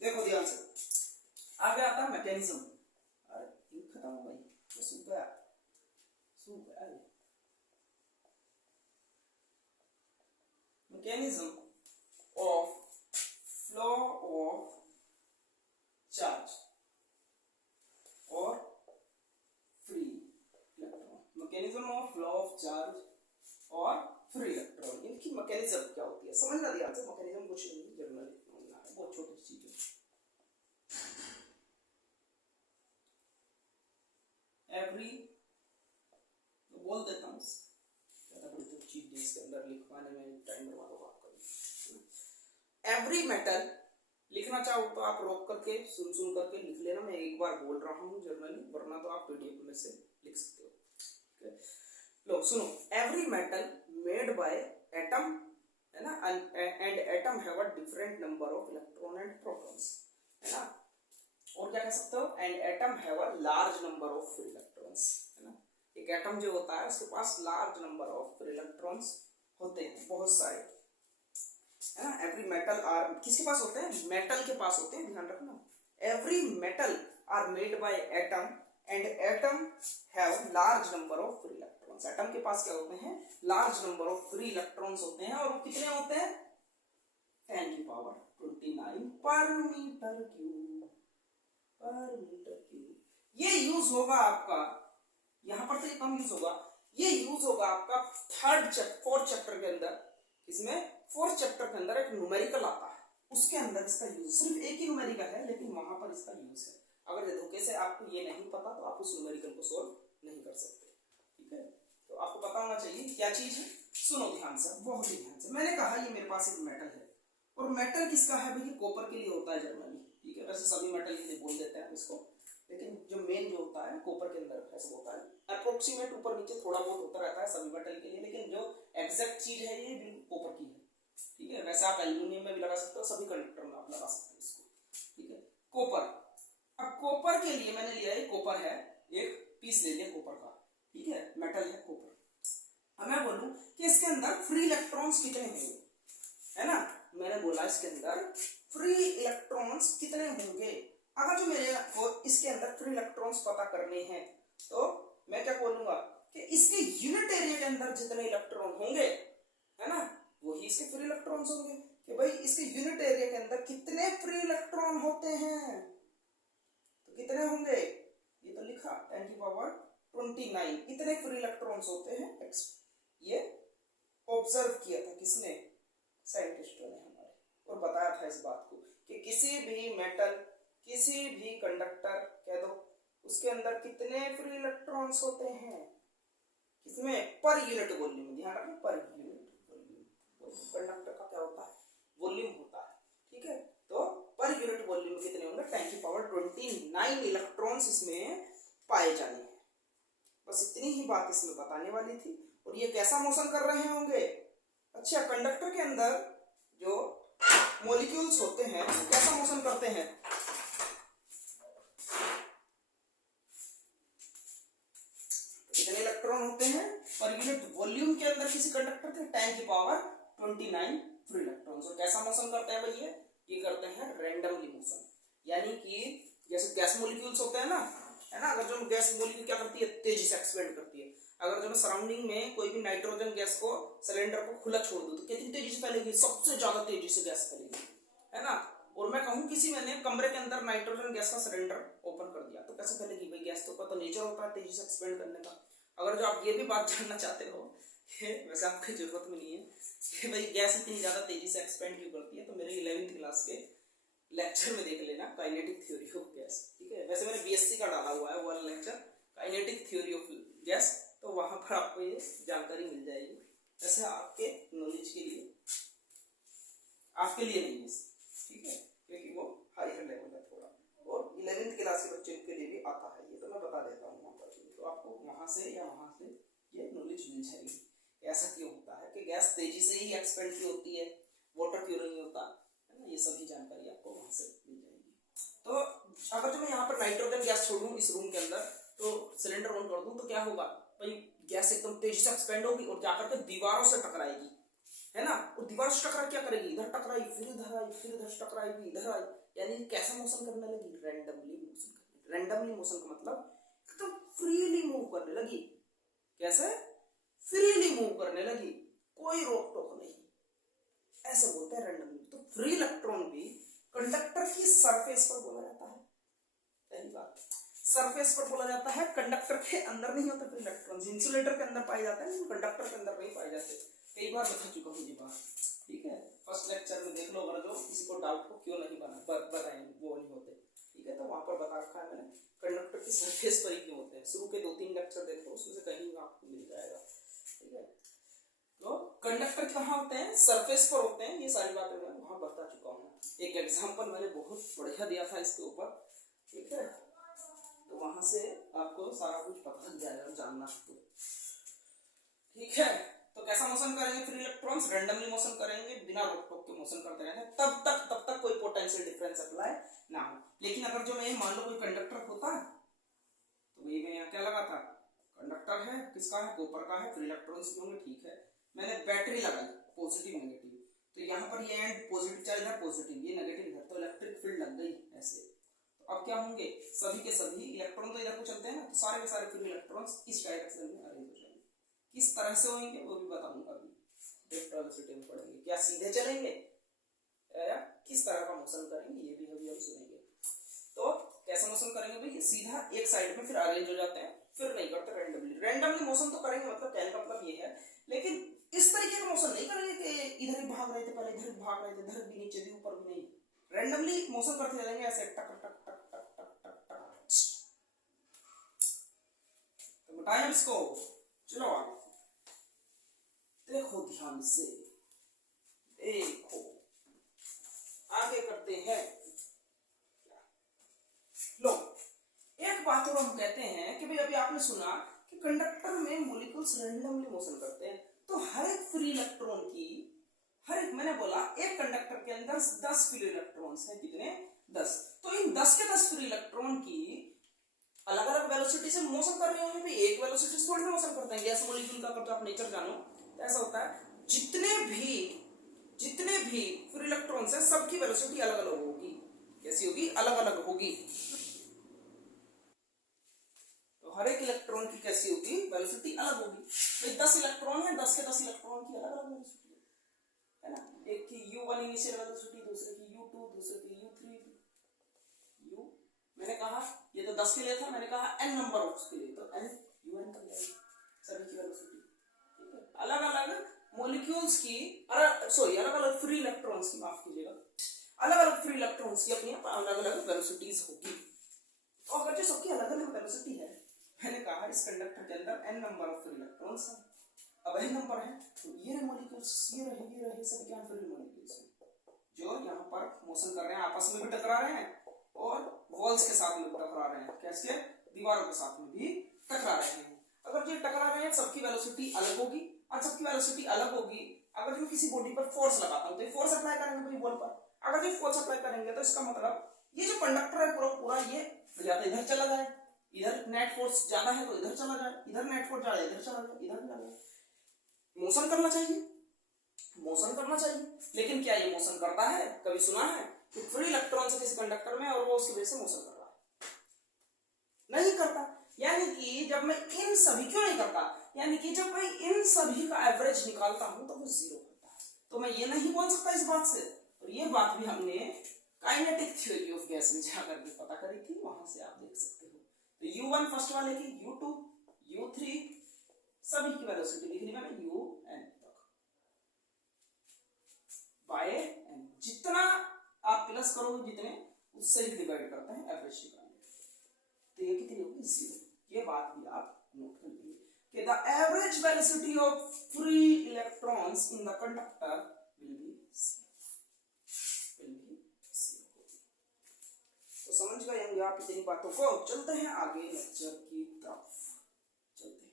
देखो ध्यान से, आगे आता है मैकेनिज्म, अरे इंक खत्म हो गई, तो सूख गया mechanism of flow of charge और free electron, mechanism of flow of charge और फ्री इलेक्ट्रॉन, इनकी मैकेनिज्म क्या होती है समझना ध्यान से, मैकेनिज्म कुछ नहीं जनरली समझना है, बहुत छोटी चीज है। एवरी तो बोल देता हूँ, ज्यादा बड़ी तो चीज इसके अंदर लिखवाने में टाइम बर्बाद होगा आपका। एवरी मेटल लिखना चाहो तो आप रोक करके सुन करके लिख लेना, मैं एक बार बोल रहा हूँ जनरली, वरना तो आप पीडीएफ में से लिख सकते हो। लो सुनो, every metal made by atom है ना, and atom have a different number of electron and protons, है ना, और क्या कह सकते हो, and atom have a large number of free electrons, है ना, एक एटम जो होता है उसके पास large number of free electrons होते हैं, बहुत सारे, है ना। एवरी मेटल आर किसके पास होते हैं, मेटल के पास होते हैं, ध्यान रखना, every metal are made by atom and atom have large number of free electrons, atom के पास क्या होते हैं, large number of free electrons होते हैं, और वो कितने होते हैं, 10 की पावर 29 पर मीटर क्यूब, पर मीटर क्यूब। ये यूज होगा आपका, यहां पर तो ये कम यूज होगा, ये यूज होगा आपका फोर्थ चैप्टर के अंदर। इसमें फोर्थ चैप्टर के अंदर एक न्यूमेरिकल आता है, उसके अंदर इसका यूज सिर्फ एक ही न्यूमेरिकल है, लेकिन वहां पर इसका यूज है। अगर धोखे से आपको ये नहीं पता तो आप उस न्यूमेरिकल को सोल्व नहीं कर सकते। ठीक है, तो आपको पता होना चाहिए क्या चीज है। सुनो ध्यान से, बहुत ही ध्यान से। मैंने कहा ये मेरे पास एक मेटल है, और मेटल किसका है भैया, कॉपर के लिए होता है जनरली। ठीक है, वैसे सभी मेटल के लिए बोल देते हैं इसको, लेकिन जो मेन जो होता है कॉपर के अंदर ऐसा होता है। अप्रोक्सीमेट ऊपर नीचे थोड़ा बहुत होता रहता है सभी मेटल के लिए, लेकिन जो एग्जैक्ट चीज है ये बिल्कुल कॉपर की है। ठीक है, वैसे आप एल्यूमिनियम में भी लगा सकते हो, सभी कंडक्टर में आप लगा सकते हो इसको। ठीक है, कॉपर। अब कॉपर के लिए मैंने लिया है, कॉपर है, एक पीस ले लिया कॉपर का। ठीक है, मेटल है कॉपर। अब मैं बोलूं कि इसके अंदर फ्री इलेक्ट्रॉन्स कितने होंगे, है ना। मैंने बोला इसके अंदर फ्री इलेक्ट्रॉन्स कितने होंगे। अगर जो मेरे को इसके अंदर फ्री इलेक्ट्रॉन्स पता करने हैं तो मैं क्या बोलूंगा कि इसके यूनिट एरिया के अंदर जितने इलेक्ट्रॉन होंगे, है ना, वही इसके फ्री इलेक्ट्रॉन्स होंगे। कि भाई इसके यूनिट एरिया के अंदर कितने फ्री इलेक्ट्रॉन होते हैं, तो कितने होंगे, ये तो लिखा 10⁻29 इतने फ्री इलेक्ट्रॉन्स होते हैं। ये ऑब्जर्व किया था किसने, साइंटिस्टों ने हमारे, और बताया था इस बात को कि किसी भी मेटल, किसी भी कंडक्टर कह दो, उसके अंदर कितने फ्री इलेक्ट्रॉन्स होते हैं, किसमें, पर यूनिट वॉल्यूम। ध्यान रखना, पर यूनिट वॉल्यूम। कंडक्टर का क्या होता है, वॉल्यूम होता है। ठीक है, तो पर यूनिट वॉल्यूम कितने होंगे, 10⁻29 इलेक्ट्रॉन्स इसमें पाए जाने हैं। बस इतनी ही बात इसमें बताने वाली थी। और ये कैसा मोशन कर रहे होंगे, अच्छा, कंडक्टर के अंदर जो मॉलिक्यूल्स होते हैं कैसा मोशन करते हैं, कितने इलेक्ट्रॉन होते हैं पर यूनिट वॉल्यूम के अंदर किसी कंडक्टर के, 10⁻29 फ्री इलेक्ट्रॉन्स। और कैसा मोशन करते हैं भैया, ये करते हैं रैंडमली मोशन। यानी कि जैसे गैस मॉलिक्यूल्स होते हैं ना, है ना, अगर जो गैस मॉलिक्यूल क्या करती है, तेजी से एक्सपेंड करती है। अगर जो मैं सराउंडिंग में कोई भी नाइट्रोजन गैस को, सिलेंडर को खुला छोड़ दूं तो कितनी तेजी से फैलेगी, सबसे ज्यादा तेजी से गैस फैलेगी, है ना। और मैं कहूं किसी मैंने कमरे के अंदर नाइट्रोजन गैस का सिलेंडर ओपन कर दिया तो कैसे फैलेगी, भाई गैस तो नेचर होता है तेजी से एक्सपेंड करने का। अगर जो आप ये भी बात जानना चाहते हो, वैसे आपकी जरूरत में नहीं है कि भाई गैस इतनी ज्यादा तेजी से एक्सपेंड क्यों करती है, तो मेरे 11वीं क्लास के लेक्चर में देख लेना, काइनेटिक थ्योरी ऑफ गैस। ठीक है, वैसे मैंने बीएससी का डाला हुआ है वो lecture, kinetic theory of gas, तो वहां पर आपको ये जानकारी मिल जाएगी। वैसे आपके नॉलेज के लिए, आपके लिए नहीं है, ठीक है, क्योंकि वो हायर लेवल है थोड़ा, और 11वीं क्लास के बच्चों के लिए भी आता है, ये तो मैं बता देता हूँ वहां पर। तो आपको वहां से या वहां से ये नॉलेज मिल जाएगी, ऐसा क्यों होता है कि गैस तेजी से ही एक्सपेंड क्यों होती है, वाटर क्यों नहीं होता, है ना, ये सभी जानकारी आपको वहां से मिल जाएगी। तो अगर जो मैं यहाँ पर नाइट्रोजन गैस छोड़ूं इस रूम के अंदर, तो सिलेंडर ऑन कर दूं तो क्या होगा भाई, गैस एकदम तेजी से एक्सपेंड होगी और जाकर के दीवारों से टकराएगी, है ना। और दीवार से टकरा क्या करेगी, इधर टकराई, फिर इधर आई, फिर इधर टकराएगी, इधर आई, यानी कैसा मोशन करने लगी, रैंडमली मोशन करने। रैंडमली मोशन का मतलब एकदम फ्रीली मूव करने लगी। कैसे, फ्रीली मूव करने लगी, कोई रोक टोक नहीं, ऐसे बोलते हैं रैंडमली। तो फ्री इलेक्ट्रॉन भी कंडक्टर की सरफेस पर बोला जाता है, पहली बात, सरफेस पर बोला जाता है। कंडक्टर के अंदर नहीं होते फ्री इलेक्ट्रॉन्स, इंसुलेटर के अंदर पाए जाते हैं, कंडक्टर के अंदर नहीं पाए जाते। कई बार बता चुका हूँ ये बात, ठीक है, फर्स्ट लेक्चर में देख लो, अगर जो किसी को डाउट हो क्यों नहीं बताएंगे वो नहीं होते, ठीक है, तो वहां पर बता रखा है मैंने, कंडक्टर की सरफेस पर ही क्यों होते हैं। शुरू के 2-3 लेक्चर देख लो, उसमें से कहीं आपको मिल जाएगा, ठीक है। तो कंडक्टर कहाँ होते हैं, सरफेस पर होते हैं, ये सारी बातें मैं वहां बता चुका हूँ। एक एग्जाम्पल मैंने बहुत बढ़िया दिया था इसके ऊपर, ठीक है, तो वहां से आपको सारा कुछ पता लग जाएगा जानना तो, ठीक है। तो कैसा मोशन करेंगे फ्री इलेक्ट्रॉन्स, रैंडमली मोशन करेंगे, बिना रोक टोक के मोशन करते रहेंगे तब तक कोई पोटेंशियल डिफरेंस अप्लाई ना हो। लेकिन अगर जो मैं मान लो कोई कंडक्टर होता तो वही मैं यहाँ क्या लगा था, कंडक्टर है, किसका है, कॉपर का है, फ्री इलेक्ट्रॉन्स भी होंगे, ठीक है। मैंने बैटरी लगाई, पॉजिटिव नेगेटिव, तो यहाँ पर ये एंड पॉजिटिव चार्ज है, पॉजिटिव, ये नेगेटिव है, तो इलेक्ट्रिक फील्ड लग गई ऐसे। तो अब क्या होंगे, सभी के सभी इलेक्ट्रॉन तो इधर को चलते हैं ना, तो सारे के सारे फ्री इलेक्ट्रॉन्स इस डायरेक्शन में अरेंज हो जाएंगे। किस तरह से होंगे वो भी बताऊंगा अभी, इलेक्ट्रोस्टैटिक में पढ़ेंगे। क्या सीधे चलेंगे, या किस तरह का मोशन करेंगे ये भी अभी हम सुनेंगे। तो कैसे मोशन करेंगे भाई, ये सीधा एक साइड में फिर अरेंज हो जाते हैं, फिर नहीं करते रैंडमली मोशन तो करेंगे, मतलब कहने का मतलब ये है, लेकिन इस तरीके का मोशन नहीं करेंगे कि इधर ही भाग रहे थे पहले, इधर भी भाग रहे थे, इधर भी नीचे भी ऊपर भी नहीं, रैंडमली मोशन करते रहेंगे ऐसे टक टक टक टक टक टक टक। तो बताएं अब इसको, चलो आगे देखो ध्यान से, देखो आगे करते हैं। लो एक बात और हम कहते हैं कि भाई अभी आपने सुना कि कंडक्टर में मॉलिक्यूल्स रैंडमली मोशन करते हैं, तो हर एक फ्री इलेक्ट्रॉन की, हर एक, मैंने बोला एक कंडक्टर के अंदर 10 फ्री इलेक्ट्रॉन्स हैं, कितने 10, तो इन 10 के 10 फ्री इलेक्ट्रॉन की अलग अलग वेलोसिटी से मोशन कर रहे होंगे, भाई एक वेलोसिटी से थोड़ी मोशन करते हैं, गैस मॉलिक्यूल का अगर आप नेचर जानो तो ऐसा होता है, जितने भी फ्री इलेक्ट्रॉन्स हैं सबकी वेलोसिटी अलग अलग होगी, कैसी होगी, अलग अलग होगी, तो हर एक इलेक्ट्रॉन की कैसी होगी, वेलोसिटी अलग होगी, भाई 10 इलेक्ट्रॉन है, 10 के 10 इलेक्ट्रॉन की अलग अलग वेलोसिटी है ना, एक की u1 इनिशियल वेलोसिटी, दूसरे की u2, दूसरे की u3, u, मैंने कहा ये तो 10 के लिए था, मैंने कहा n नंबर ऑफ के लिए, तो n un तक जाएगी सभी की वेलोसिटी, ठीक है, अलग अलग मॉलिक्यूल्स की, सॉरी अलग अलग फ्री इलेक्ट्रॉन्स की, माफ कीजिएगा, अलग अलग फ्री इलेक्ट्रॉन्स की अपनी अलग अलग वेलोसिटीज होगी, और अगर जो सबकी अलग अलग वेलोसिटी है, मैंने कहा इस कंडक्टर के अंदर n number of free electrons हैं, अब n नंबर है तो ये रहे मॉलिक्यूल्स, ये रहे सब क्या फ्री मॉलिक्यूल्स हैं जो यहाँ पर मोशन कर रहे हैं, आपस में भी टकरा रहे हैं और वॉल्स के साथ में भी टकरा रहे हैं, कैसे, दीवारों के साथ में भी टकरा रहे हैं। अगर जो टकरा रहे हैं सबकी वेलोसिटी अलग होगी, और सबकी वेलोसिटी अलग होगी, अगर जो किसी बॉडी पर फोर्स लगाता हूं तो ये फोर्स अप्लाई करेंगे भाई बॉल पर, अगर जो फोर्स अप्लाई करेंगे तो इसका मतलब ये जो कंडक्टर है पूरा पूरा ये या तो इधर चला जाए, इधर नेट फोर्स ज्यादा है तो इधर चला जाए, इधर नेट फोर्स ज्यादा है इधर चला जाए, इधर चला जाए, मोशन करना चाहिए, मोशन करना चाहिए, लेकिन क्या ये मोशन करता है, कभी सुना है कि फ्री इलेक्ट्रॉन से किसी कंडक्टर में और वो उसकी वजह से मोशन कर रहा है, नहीं करता, यानी कि जब मैं इन सभी, क्यों नहीं करता, यानी कि जब मैं इन सभी का एवरेज निकालता हूं तो वो जीरो होता है, तो मैं ये नहीं बोल सकता इस बात से, और ये बात भी हमने काइनेटिक थ्योरी ऑफ गैस में जाकर के पता करी थी, वहां से आप देख सकते हो, तो u1 फर्स्ट वाले की, u2, u3 सभी की वेलोसिटी लिख ली मैंने un तक बाय n, जितना आप प्लस करोगे जितने उससे ही डिवाइड करते हैं एवरेज निकालने, तो ये कितनी होगी, जीरो, ये बात भी आप नोट कर लीजिए कि the average velocity of free electrons in the conductor will be zero. तो समझ गए होंगे आप इतनी बातों को, चलते हैं आगे लेक्चर की तरफ, चलते हैं।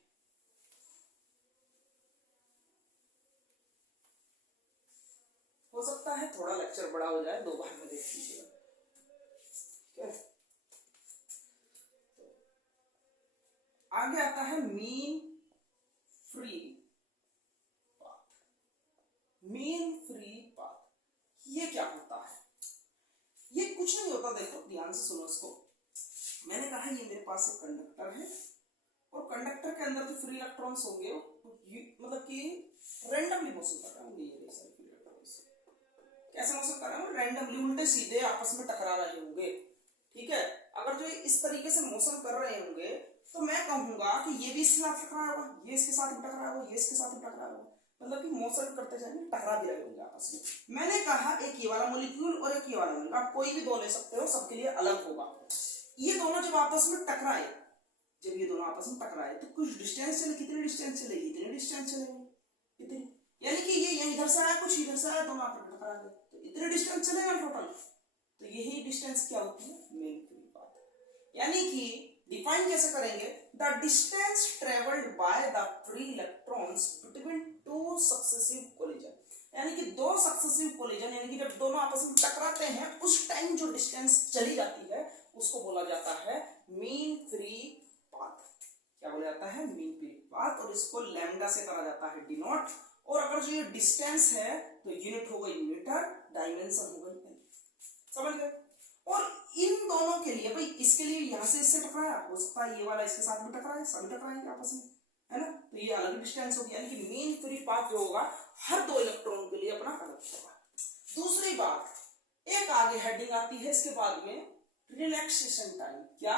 हो सकता है थोड़ा लेक्चर बड़ा हो जाए, 2 बार में देख लीजिएगा, ठीक है। आगे आता है mean free path, mean free path, ये क्या होता है, ये कुछ नहीं होता, देखो ध्यान से सुनो इसको, मैंने कहा ये मेरे पास एक कंडक्टर है और कंडक्टर के अंदर जो फ्री इलेक्ट्रॉन्स होंगे मतलब कि रैंडमली मोशन कर रहे होंगे, ये सारे फ्री इलेक्ट्रॉन्स कैसे मोशन कर रहे होंगे, रैंडमली उल्टे सीधे आपस में टकरा रहे होंगे, ठीक है, अगर जो इस तरीके से मोशन कर रहे होंगे तो मैं कहूंगा कि ये भी इसके साथ टकराया होगा, ये इसके साथ भी टकराया होगा, ये इसके साथ भी टकराया होगा, मतलब कि मोशन करते जाएंगे टकरा भी रहे होंगे आपस में। मैंने कहा एक ये वाला मॉलिक्यूल और एक ये वाला मॉलिक्यूल, आप कोई भी दो ले सकते हो, सबके लिए अलग होगा, ये दोनों जब आपस में टकराए, जब ये दोनों आपस में टकराए तो कुछ डिस्टेंस चले, कितनी डिस्टेंस चलेगी, इतनी डिस्टेंस चलेगी, इतनी, यानी कि ये इधर से आया, कुछ इधर से आया, दोनों आपस में टकरा गए, तो इतने डिस्टेंस चलेगा टोटल, तो यही डिस्टेंस क्या होती है, मेन फ्री पाथ, यानी कि डिफाइन कैसे करेंगे, the distance travelled by the free electrons between two successive collision, यानी कि दो सक्सेसिव कोलिजन, यानी कि जब दोनों आपस में टकराते हैं उस टाइम जो डिस्टेंस चली जाती है उसको बोला जाता है मीन फ्री पाथ, क्या बोला जाता है, मीन फ्री पाथ, और इसको लैम्डा से करा जाता है डिनोट, और अगर जो ये डिस्टेंस है तो यूनिट हो गई मीटर, डायमेंशन हो गई, समझ गए। और इन दोनों के लिए भाई इसके लिए यहां से इससे टकराया, हो सकता है ये वाला इसके साथ भी टकराए, सभी टकराएंगे आपस में, है ना, तो ये अलग डिस्टेंस होगी, यानी कि मीन फ्री पाथ जो होगा हर दो इलेक्ट्रॉन के लिए अपना अलग होगा। दूसरी बात, एक आगे हेडिंग आती है इसके बाद में, रिलैक्सेशन टाइम। क्या?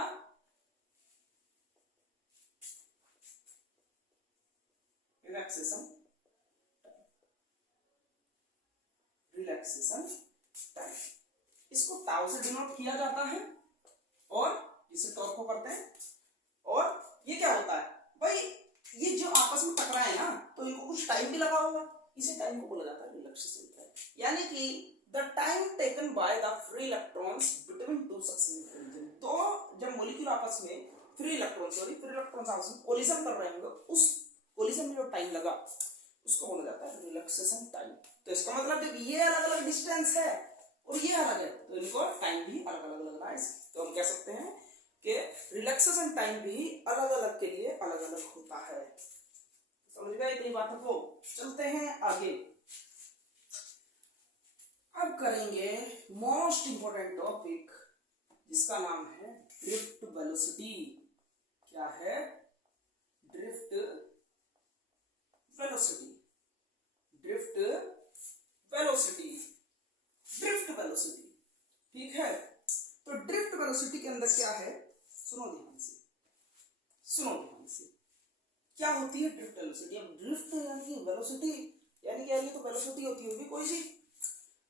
Relaxation time. इसको टाउ से डिनोट किया जाता है और इसे टॉर्को करते हैं। और ये क्या होता है भाई, ये जो आपस में टकराए ना तो इनको कुछ टाइम भी लगा होगा, इसे टाइम को बोला जाता है रिलैक्सेशन टाइम। यानी कि the time taken by the free electrons between two successive collision. तो जब मॉलिक्यूल आपस में फ्री इलेक्ट्रॉन्स आपस में कोलिजन कर रहे होंगे, उस कोलिजन में जो टाइम लगा उसको बोला जाता है रिलैक्सेशन टाइम। तो इसका मतलब जब ये अलग अलग डिस्टेंस है और ये अलग है तो इनको टाइम भी अलग अलग लग रहा है। तो हम कह सकते हैं कि रिलैक्सेशन टाइम भी अलग अलग के लिए अलग अलग होता है। समझ गए इतनी बातों को? चलते हैं आगे। अब करेंगे मोस्ट इंपोर्टेंट टॉपिक जिसका नाम है ड्रिफ्ट वेलोसिटी। क्या है? Drift velocity. Drift velocity. Drift velocity, ठीक है। तो ड्रिफ्ट वेलोसिटी के अंदर क्या है, सुनो ध्यान से, सुनो ध्यान से। क्या होती है ड्रिफ्ट वेलोसिटी? अब ड्रिफ्ट यानी कि वेलोसिटी, यानी क्या, ये तो वेलोसिटी होती होगी कोई सी,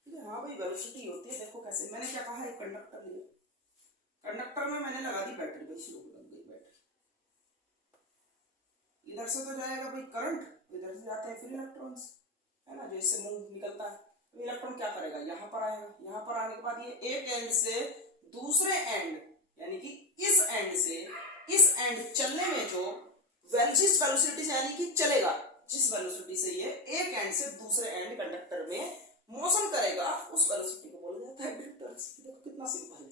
ठीक है। हाँ भाई वेलोसिटी होती है। देखो कैसे, मैंने क्या कहा, एक कंडक्टर लिया, कंडक्टर में मैंने लगा दी बैटरी, भाई स्लो लग गई बैटरी। इधर से तो जाएगा भाई करंट, इधर से जाते हैं फिर इलेक्ट्रॉन्स, है ना, जो इससे मुंह निकलता है। तो इलेक्ट्रॉन क्या करेगा, यहाँ पर आएगा, यहाँ पर आने के बाद ये एक एंड से दूसरे एंड, यानी कि इस एंड से इस एंड चलने में जो जिस वेलोसिटी से, यानी कि चलेगा जिस वेलोसिटी से ये एक एंड से दूसरे एंड कंडक्टर में मोशन करेगा, उस वेलोसिटी को बोला जाता है ड्रिफ्ट वेलोसिटी। देखो कितना सिंपल है,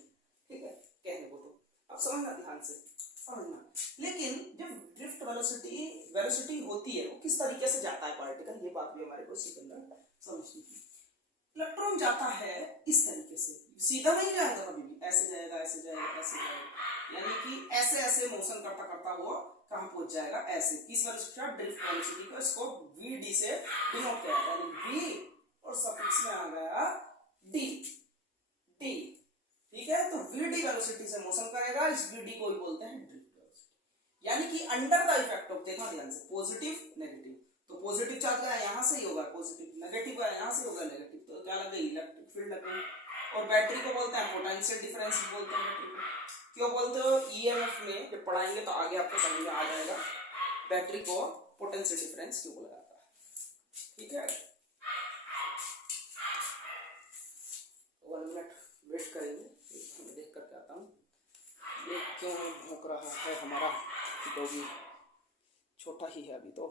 ठीक है कहने को। तो अब समझना ध्यान से, समझना। लेकिन जब ड्रिफ्ट वेलोसिटी होती है वो किस तरीके से जाता है पार्टिकल, ये बात भी हमारे को सीखना समझनी है। इलेक्ट्रॉन जाता है इस तरीके से, सीधा नहीं जाएगा कभी भी, ऐसे जाएगा, ऐसे जाएगा, ऐसे जाएगा, यानी कि ऐसे ऐसे मोशन करता करता वो कहां पहुंच जाएगा, ऐसे। किस वेलोसिटी? ड्रिफ्ट वेलोसिटी को इसको vd से डिनोट किया जाता है, v और सफिक्स में आ गया d, ठीक है। तो vd वेलोसिटी से मोशन करेगा, इस vd को ही बोलते हैं ड्रिफ्ट वेलोसिटी। यानी कि अंडर द इफेक्ट ऑफ, देखना ध्यान से, पॉजिटिव नेगेटिव, तो पॉजिटिव चार्ज का यहां से ही होगा पॉजिटिव, नेगेटिव का यहां से होगा नेगेटिव, तो क्या लग गई, इलेक्ट्रिक फील्ड लग गई। और बैटरी को बोलते हैं पोटेंशियल डिफरेंस बोलते हैं बैटरी को। क्यों बोलते हो? ईएमएफ में जब पढ़ाएंगे तो आगे आपको समझ में आ जाएगा बैटरी को पोटेंशियल डिफरेंस क्यों बोला जाता है, ठीक है। 1 मिनट वेट करेंगे, मैं देख करके आता हूँ ये क्यों भौंक रहा है हमारा डॉगी, छोटा ही है अभी तो,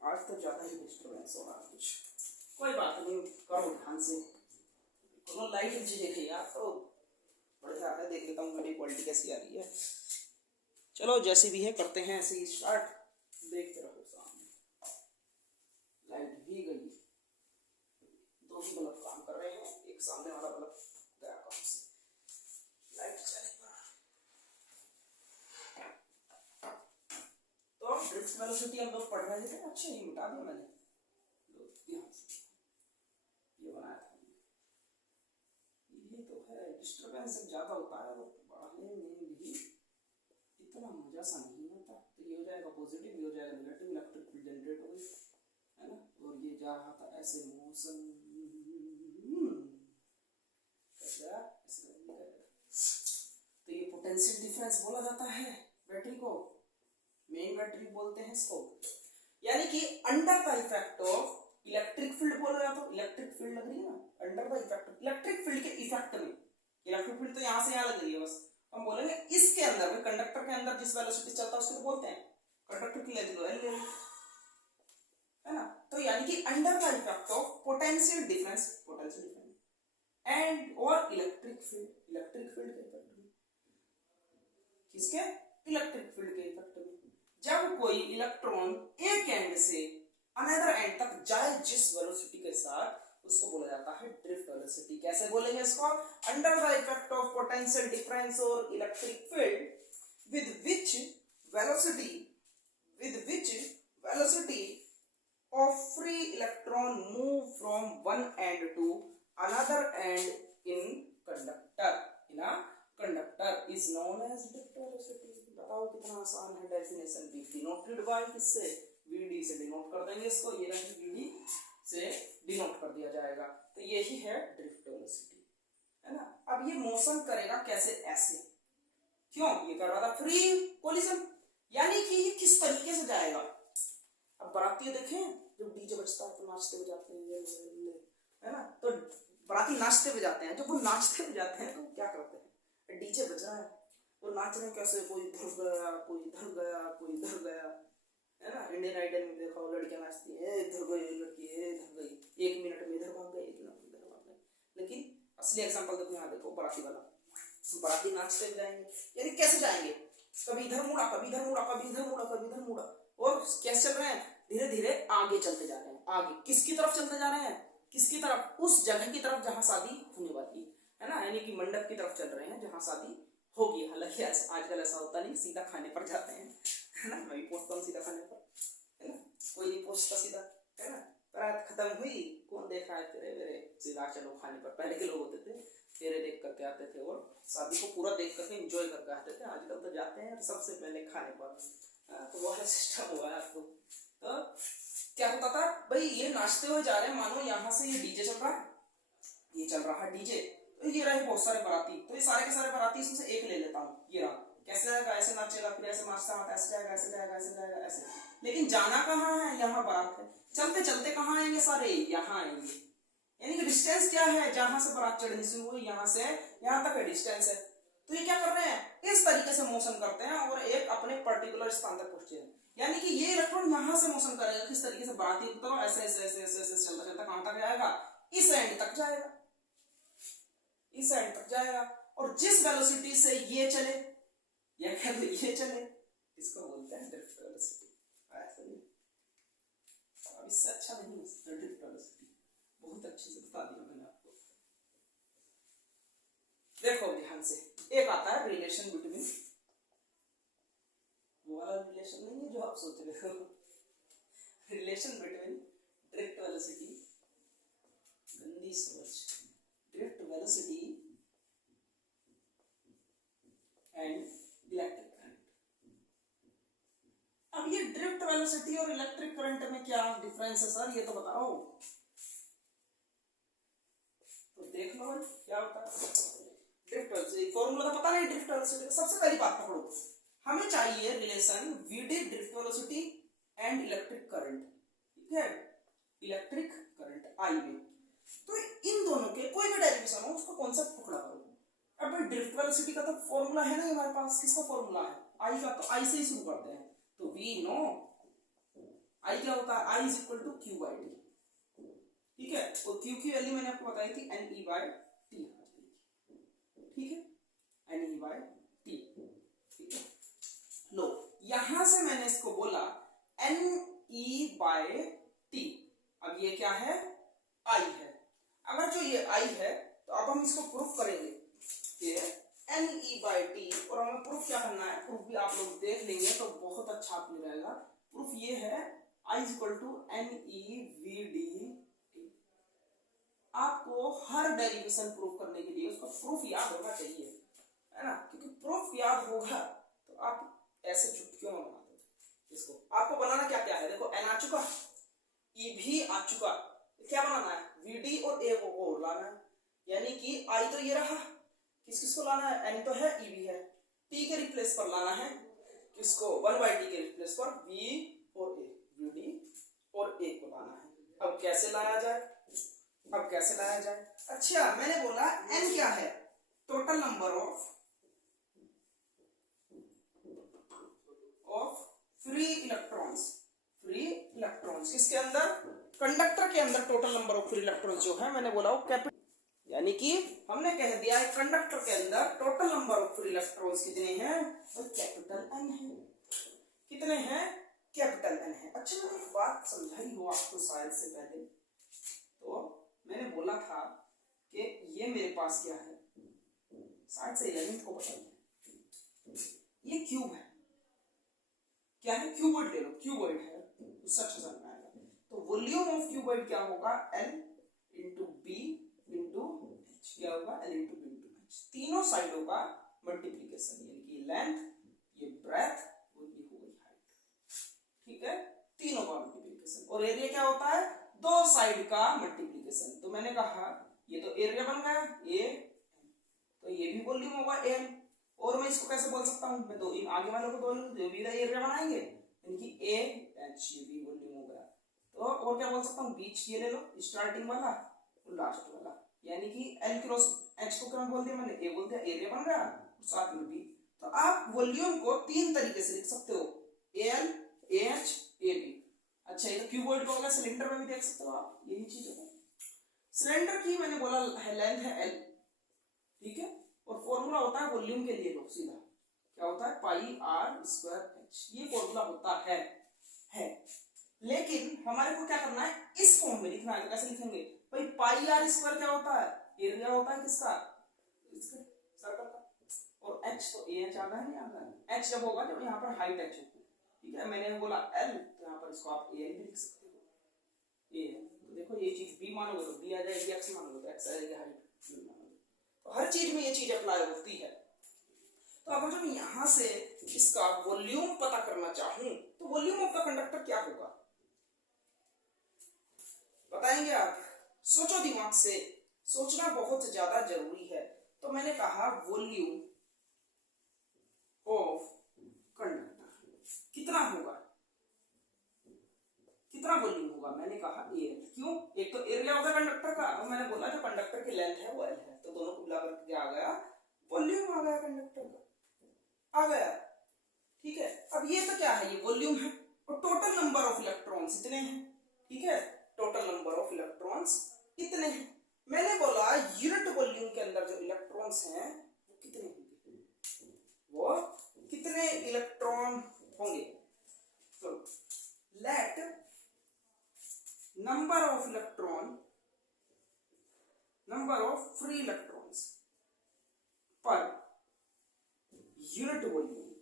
आज तो ज्यादा ही डिस्टर्बेंस हो रहा है कुछ, कोई बात नहीं, करो ध्यान से। तो लाइट देखे यार, तो बढ़िया है, देख लेता हूँ मेरी क्वालिटी कैसी आ रही है। चलो जैसे भी है करते हैं ऐसे ही स्टार्ट, देखते रहो। सामने लाइट भी गई, दो ही बल्ब काम कर रहे हैं, एक सामने वाला बल्ब गया काम से, लाइट चलेगा। तो ड्रिफ्ट वेलोसिटी हम लोग पढ़ रहे थे, अच्छे ही मिटा दिया मैंने, ये बनाया था, ये तो है। डिस्टर्बेंस जब ज्यादा होता है तो पढ़ने में भी इतना मजा सा नहीं आता। तो ये हो जाएगा पॉजिटिव, ये हो जाएगा नेगेटिव, इलेक्ट्रिक फील्ड जनरेट हो गई, है ना। और ये जा रहा था ऐसे मोशन, तो ये पोटेंशियल डिफरेंस बोला जाता है बैटरी को, मेन बैटरी बोलते हैं इसको। यानी कि under the effect of electric field बोला जाता है, इलेक्ट्रिक फील्ड लग रही है ना, under the effect electric field के इफेक्ट में, इलेक्ट्रिक फील्ड तो यहां से यहां लग रही है बस, हम बोलेंगे इसके अंदर में, कंडक्टर के अंदर जिस वेलोसिटी चलता है उसको तो बोलते हैं कंडक्टर की लेंथ लो एल, है ना। तो यानी कि under the effect of potential difference and और इलेक्ट्रिक फील्ड के इफेक्ट में, किसके? इलेक्ट्रिक फील्ड के इफेक्ट में। जब कोई इलेक्ट्रॉन एक एंड से अनदर एंड तक जाए जिस वेलोसिटी के साथ, उसको बोला जाता है ड्रिफ्ट वेलोसिटी। कैसे बोलेंगे इसको? Under the effect of potential difference और electric field with which velocity of free electron move from one end to another end in conductor in a conductor is known as drift velocity. बताओ कितना आसान है definition भी denoted by किससे vd से denote कर देंगे इसको, ये रही vd से डिनोट कर दिया जाएगा। तो यही है ड्रिफ्ट वेलोसिटी, है ना। अब ये मोशन करेगा कैसे, ऐसे, क्यों, ये कर रहा था फ्री कोलिजन, यानी कि ये किस तरीके से जाएगा। अब बाराती देखें जब डीजे बजता है तो नाचते हुए जाते हैं, है ना, तो बाराती नाचते हुए जाते हैं, जब वो नाचते हुए जाते हैं तो क्या करते हैं, डीजे बज रहा है तो नाच रहे हैं कैसे, कोई धर गया, कोई धर गया, कोई धर गया, है ना। इंडियन आइडल में देखो लड़कियां नाचती है, धर गई लड़की, धर गई, 1 मिनट में इधर भाग गए, 1 मिनट में इधर भाग गए। लेकिन असली एग्जांपल देखो यहाँ देखो, बाराती वाला, बाराती नाचते हुए जाएंगे, यानी कैसे जाएंगे, कभी इधर मुड़ा, कभी इधर मुड़ा, कभी इधर मुड़ा, कभी इधर मुड़ा, और कैसे चल रहे हैं, धीरे धीरे आगे चलते जा रहे हैं। आगे किसकी तरफ चलते जा रहे हैं, किसकी तरफ, उस जगह की तरफ जहां शादी होने वाली है ना, यानी कि मंडप की तरफ चल रहे हैं जहां शादी होगी। हालांकि आजकल ऐसा होता नहीं, सीधा खाने पर जाते हैं, है ना। मैं भी पहुंचता हूँ सीधा खाने पर, है ना, कोई नहीं पहुंचता सीधा, है ना। रात खत्म हुई, कौन देख रहा है तेरे मेरे, सीधा चलो खाने पर। पहले के लोग होते थे तेरे देख करके आते थे और शादी को पूरा देख करके एंजॉय करके आते थे। आजकल तो जाते हैं सबसे पहले खाने पर। तो वो है सिस्टम हुआ है आपको। तो क्या होता था भाई, ये नाचते हुए जा रहे हैं, मानो यहाँ से ये डीजे चल रहा है, ये चल रहा है डीजे, तो ये रहे बहुत सारे बाराती, तो ये सारे के सारे बाराती इसमें से एक ले लेता हूँ, ये रहा, कैसे जाएगा, ऐसे नाचेगा, फिर ऐसे नाचता है, ऐसे जाएगा, ऐसे जाएगा, ऐसे जाएगा, ऐसे। लेकिन जाना कहाँ है, यहाँ बारात है, चलते चलते कहाँ आएंगे सारे, यहाँ आएंगे। यानी कि डिस्टेंस क्या है, जहां से बारात चढ़नी शुरू हुई यहाँ से यहाँ तक डिस्टेंस है। तो ये क्या कर रहे हैं, इस तरीके से मोशन करते हैं और एक अपने पर्टिकुलर स्थान तक पहुंचे हैं। यानी कि ये इलेक्ट्रॉन यहाँ से मोशन करेगा, किस तरीके से, बाराती की तरफ ऐसे ऐसे ऐसे ऐसे ऐसे चलता चलता कहां तक जाएगा, इस एंड तक जाएगा, इस एंड तक जाएगा। और जिस वेलोसिटी से ये चले या कह लो ये चले, इसको बोलते हैं ड्रिफ्ट वेलोसिटी। अब इससे अच्छा नहीं हो सकता ड्रिफ्ट वेलोसिटी, बहुत अच्छे से बता दिया मैंने आपको। देखो ध्यान से, एक आता है रिलेशन बिटवीन, वो वाला रिलेशन नहीं है जो आप सोच रहे हो, रिलेशन बिटवीन ड्रिफ्ट वेलोसिटी, गंदी सोच, drift velocity and electric current. अब ये ड्रिफ्ट वेलोसिटी और इलेक्ट्रिक करंट में क्या डिफरेंस है सर, ये तो बताओ। तो देख लो क्या होता है ड्रिफ्ट वेलोसिटी, फॉर्मूला तो पता नहीं ड्रिफ्ट वेलोसिटी। सबसे पहली बात पकड़ो, हमें चाहिए relation VD drift velocity and electric current, ठीक है, इलेक्ट्रिक करंट आई में। तो इन दोनों के कोई भी डेरिवेशन हो उसका कॉन्सेप्ट पकड़ा करो। अब भाई ड्रिफ्ट वेलोसिटी का तो फॉर्मूला है ना हमारे पास, किसका फॉर्मूला है, आई का, तो आई से ही शुरू करते हैं। तो वी नो आई क्या होता है, I is equal to Q by T, ठीक है। और क्यू की वैल्यू मैंने आपको बताई थी एन ई बाई टी, ठीक है, एन ई बाई टी, ठीक है। लो यहां से मैंने इसको बोला एन ई बाई टी, अब ये क्या है, आई है। अगर जो ये आई है तो अब हम इसको प्रूफ करेंगे, ये एन ई बाई टी, और हमें प्रूफ क्या करना है, प्रूफ भी आप लोग देख लेंगे तो बहुत अच्छा आपको रहेगा। प्रूफ ये है I is equal to N E V D T. आपको हर डेरिवेशन प्रूफ करने के लिए उसका प्रूफ याद होना चाहिए, है ना, क्योंकि प्रूफ याद होगा तो आप ऐसे चुटकियों में बनाते थे इसको। आपको बनाना क्या क्या है, देखो एन आ चुका, ई भी आ चुका, क्या बनाना है, वी डी और ए को लाना है, यानी कि आई तो ये रहा, किस किसको लाना है, एन तो है, ई भी है, टी के रिप्लेस पर लाना है किसको, 1/t के रिप्लेस पर वी और ए, वी डी और ए को लाना है। अब कैसे लाया जाए, अब कैसे लाया जाए, अच्छा मैंने बोला एन क्या है, total number of free electrons, free electrons किसके अंदर, कंडक्टर के अंदर total number of free electrons जो है मैंने बोला वो कैपिटल, यानी कि हमने कह दिया है कंडक्टर के अंदर total number of free electrons कितने हैं, तो कैपिटल एन है, कितने हैं, कैपिटल एन है। अच्छा मैंने एक बात समझाई हो आपको शायद से पहले, तो मैंने बोला था कि ये मेरे पास क्या है, शायद से 11th को बताइए, ये क्यूब है, क्या है, क्यूबॉइड ले लो, क्यूबॉइड है, उससे अच्छा समझ में आएगा। तो वॉल्यूम ऑफ क्यूबॉइड क्या होगा, L into B into H, क्या होगा L into B into H, तीनों साइडों का मल्टीप्लीकेशन, यानी कि लेंथ, ये ब्रेथ और ये हो गई हाइट, ठीक है, तीनों का मल्टीप्लीकेशन। और एरिया क्या होता है, दो साइड का मल्टीप्लीकेशन। तो मैंने कहा ये तो एरिया बन गया ए, तो ये भी वॉल्यूम होगा एल, और मैं इसको कैसे बोल सकता हूं, मैं दो आगे वालों को दो भी एरिया बनाएंगे, यानी कि ए एच, ये भी वॉल्यूम हो गया। तो और क्या बोल सकता हूँ, बीच ये ले लो, स्टार्टिंग वाला और लास्ट वाला, यानी कि एल क्रॉस एच को क्या बोल दिया मैंने, ए बोल दिया, एरिया बन गया, साथ में बी। तो आप वॉल्यूम को तीन तरीके से लिख सकते हो, A L, A H, A B. अच्छा, ये क्यूबॉइड को अगर सिलेंडर में भी देख सकते हो आप, यही चीज है। सिलेंडर की मैंने बोला है लेंथ है एल, ठीक है, और फॉर्मूला होता है वॉल्यूम के लिए, लो सीधा क्या होता है, पाई आर स्क्वायर एच, ये फॉर्मूला होता है। लेकिन हमारे को क्या करना है, इस फॉर्म में लिखना है। तो कैसे लिखेंगे भाई, पाई आर स्क्वायर क्या होता है, एरिया होता है किसका, इसके सर्कल का, और एच तो ए एच आ गया, नहीं आ गया, एच जब होगा जब यहाँ पर हाइट एच होगी, ठीक है। मैंने बोला एल, तो यहाँ पर इसको आप ए एल भी लिख सकते हो, ए, तो देखो ये चीज बी मानोगे तो बी आ जाएगी, एक्स मानोगे तो एक्स आ जाएगी, हाइट बी मानोगे, तो हर चीज में ये चीज अप्लाई होती है। तो अब जब यहां से इसका वॉल्यूम पता करना चाहूं, तो वॉल्यूम ऑफ द कंडक्टर क्या होगा, बताएंगे आप, सोचो दिमाग से, सोचना बहुत ज्यादा जरूरी है। तो मैंने कहा वॉल्यूम ऑफ कंडक्टर कितना होगा, कितना वॉल्यूम होगा, मैंने कहा ए एल, क्यों, एक तो एरिया होगा कंडक्टर का, और मैंने बोला जो कंडक्टर की लेंथ है वो एल है, तो दोनों को मिलाकर क्या आ गया, वॉल्यूम आ गया कंडक्टर का, आ गया, ठीक है। अब ये तो क्या है, ये वॉल्यूम है, और टोटल नंबर ऑफ इलेक्ट्रॉन्स इतने हैं, ठीक है, टोटल नंबर ऑफ इलेक्ट्रॉन्स इतने हैं। मैंने बोला यूनिट वॉल्यूम के अंदर जो इलेक्ट्रॉन्स हैं वो कितने होंगे, वो कितने इलेक्ट्रॉन होंगे, तो let number of free electrons per unit volume,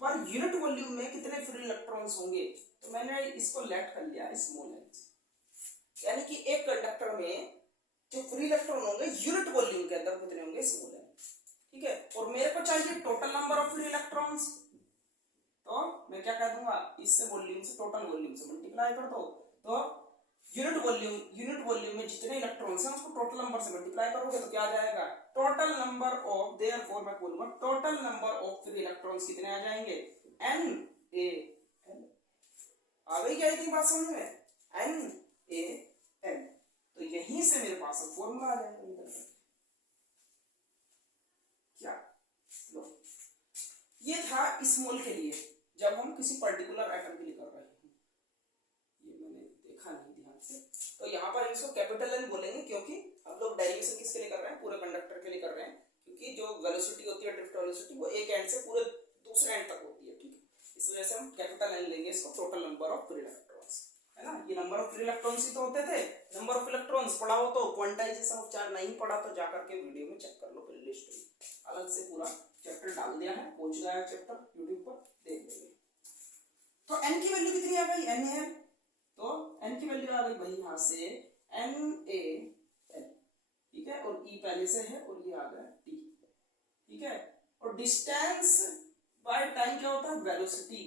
per unit volume में कितने फ्री इलेक्ट्रॉन्स होंगे, तो मैंने इसको लेट कर लिया स्मॉल एच, यानी कि एक कंडक्टर में जो फ्री इलेक्ट्रॉन होंगे यूनिट वॉल्यूम के अंदर कितने होंगे, स्मॉल एच, ठीक है। और मेरे को चाहिए total number of free electrons, तो मैं क्या कह दूंगा, इससे वॉल्यूम से टोटल वॉल्यूम से मल्टीप्लाई कर दो, तो यूनिट वॉल्यूम में जितने इलेक्ट्रॉन्स हैं उसको टोटल नंबर से मल्टीप्लाई करोगे तो क्या आ जाएगा, टोटल नंबर ऑफ, देयरफॉर मैं बोलूंगा total number of free electrons कितने आ जाएंगे, एन ए एल। आ गई क्या इतनी बात समझ में, एन ए एल, तो यहीं से मेरे पास फॉर्मूला आ जाएगा, क्या लो, ये था स्मॉल के लिए, जब हम किसी पर्टिकुलर एटम के लिए कर रहे हैं, ये मैंने देखा नहीं ध्यान से, तो यहाँ पर इसको कैपिटल एन बोलेंगे, क्योंकि हम लोग डेरिवेशन किसके लिए कर रहे हैं, पूरे कंडक्टर के लिए कर रहे हैं, क्योंकि जो वेलोसिटी होती है ड्रिफ्ट वेलोसिटी वो एक एंड से पूरे दूसरे एंड तक होती है, ठीक है, इस वजह से हम कैपिटल एन लेंगे इसको, total number of free electrons, है ना, ये नंबर ऑफ फ्री इलेक्ट्रॉन्स ही तो होते थे। नंबर ऑफ इलेक्ट्रॉन्स पढ़ा हो तो, क्वांटाइजेशन ऑफ चार्ज नहीं पढ़ा तो जाकर के वीडियो में चेक कर लो, प्लेलिस्ट में अलग से पूरा चैप्टर डाल दिया है, पहुंच गया है चैप्टर यूट्यूब पर, देख लेंगे। तो n की वैल्यू कितनी आ गई, n है, तो n की वैल्यू आ गई भाई यहां से n a l, ठीक है, और e पहले से है और ये आ गया t, ठीक है। और डिस्टेंस बाय टाइम क्या होता है, वेलोसिटी,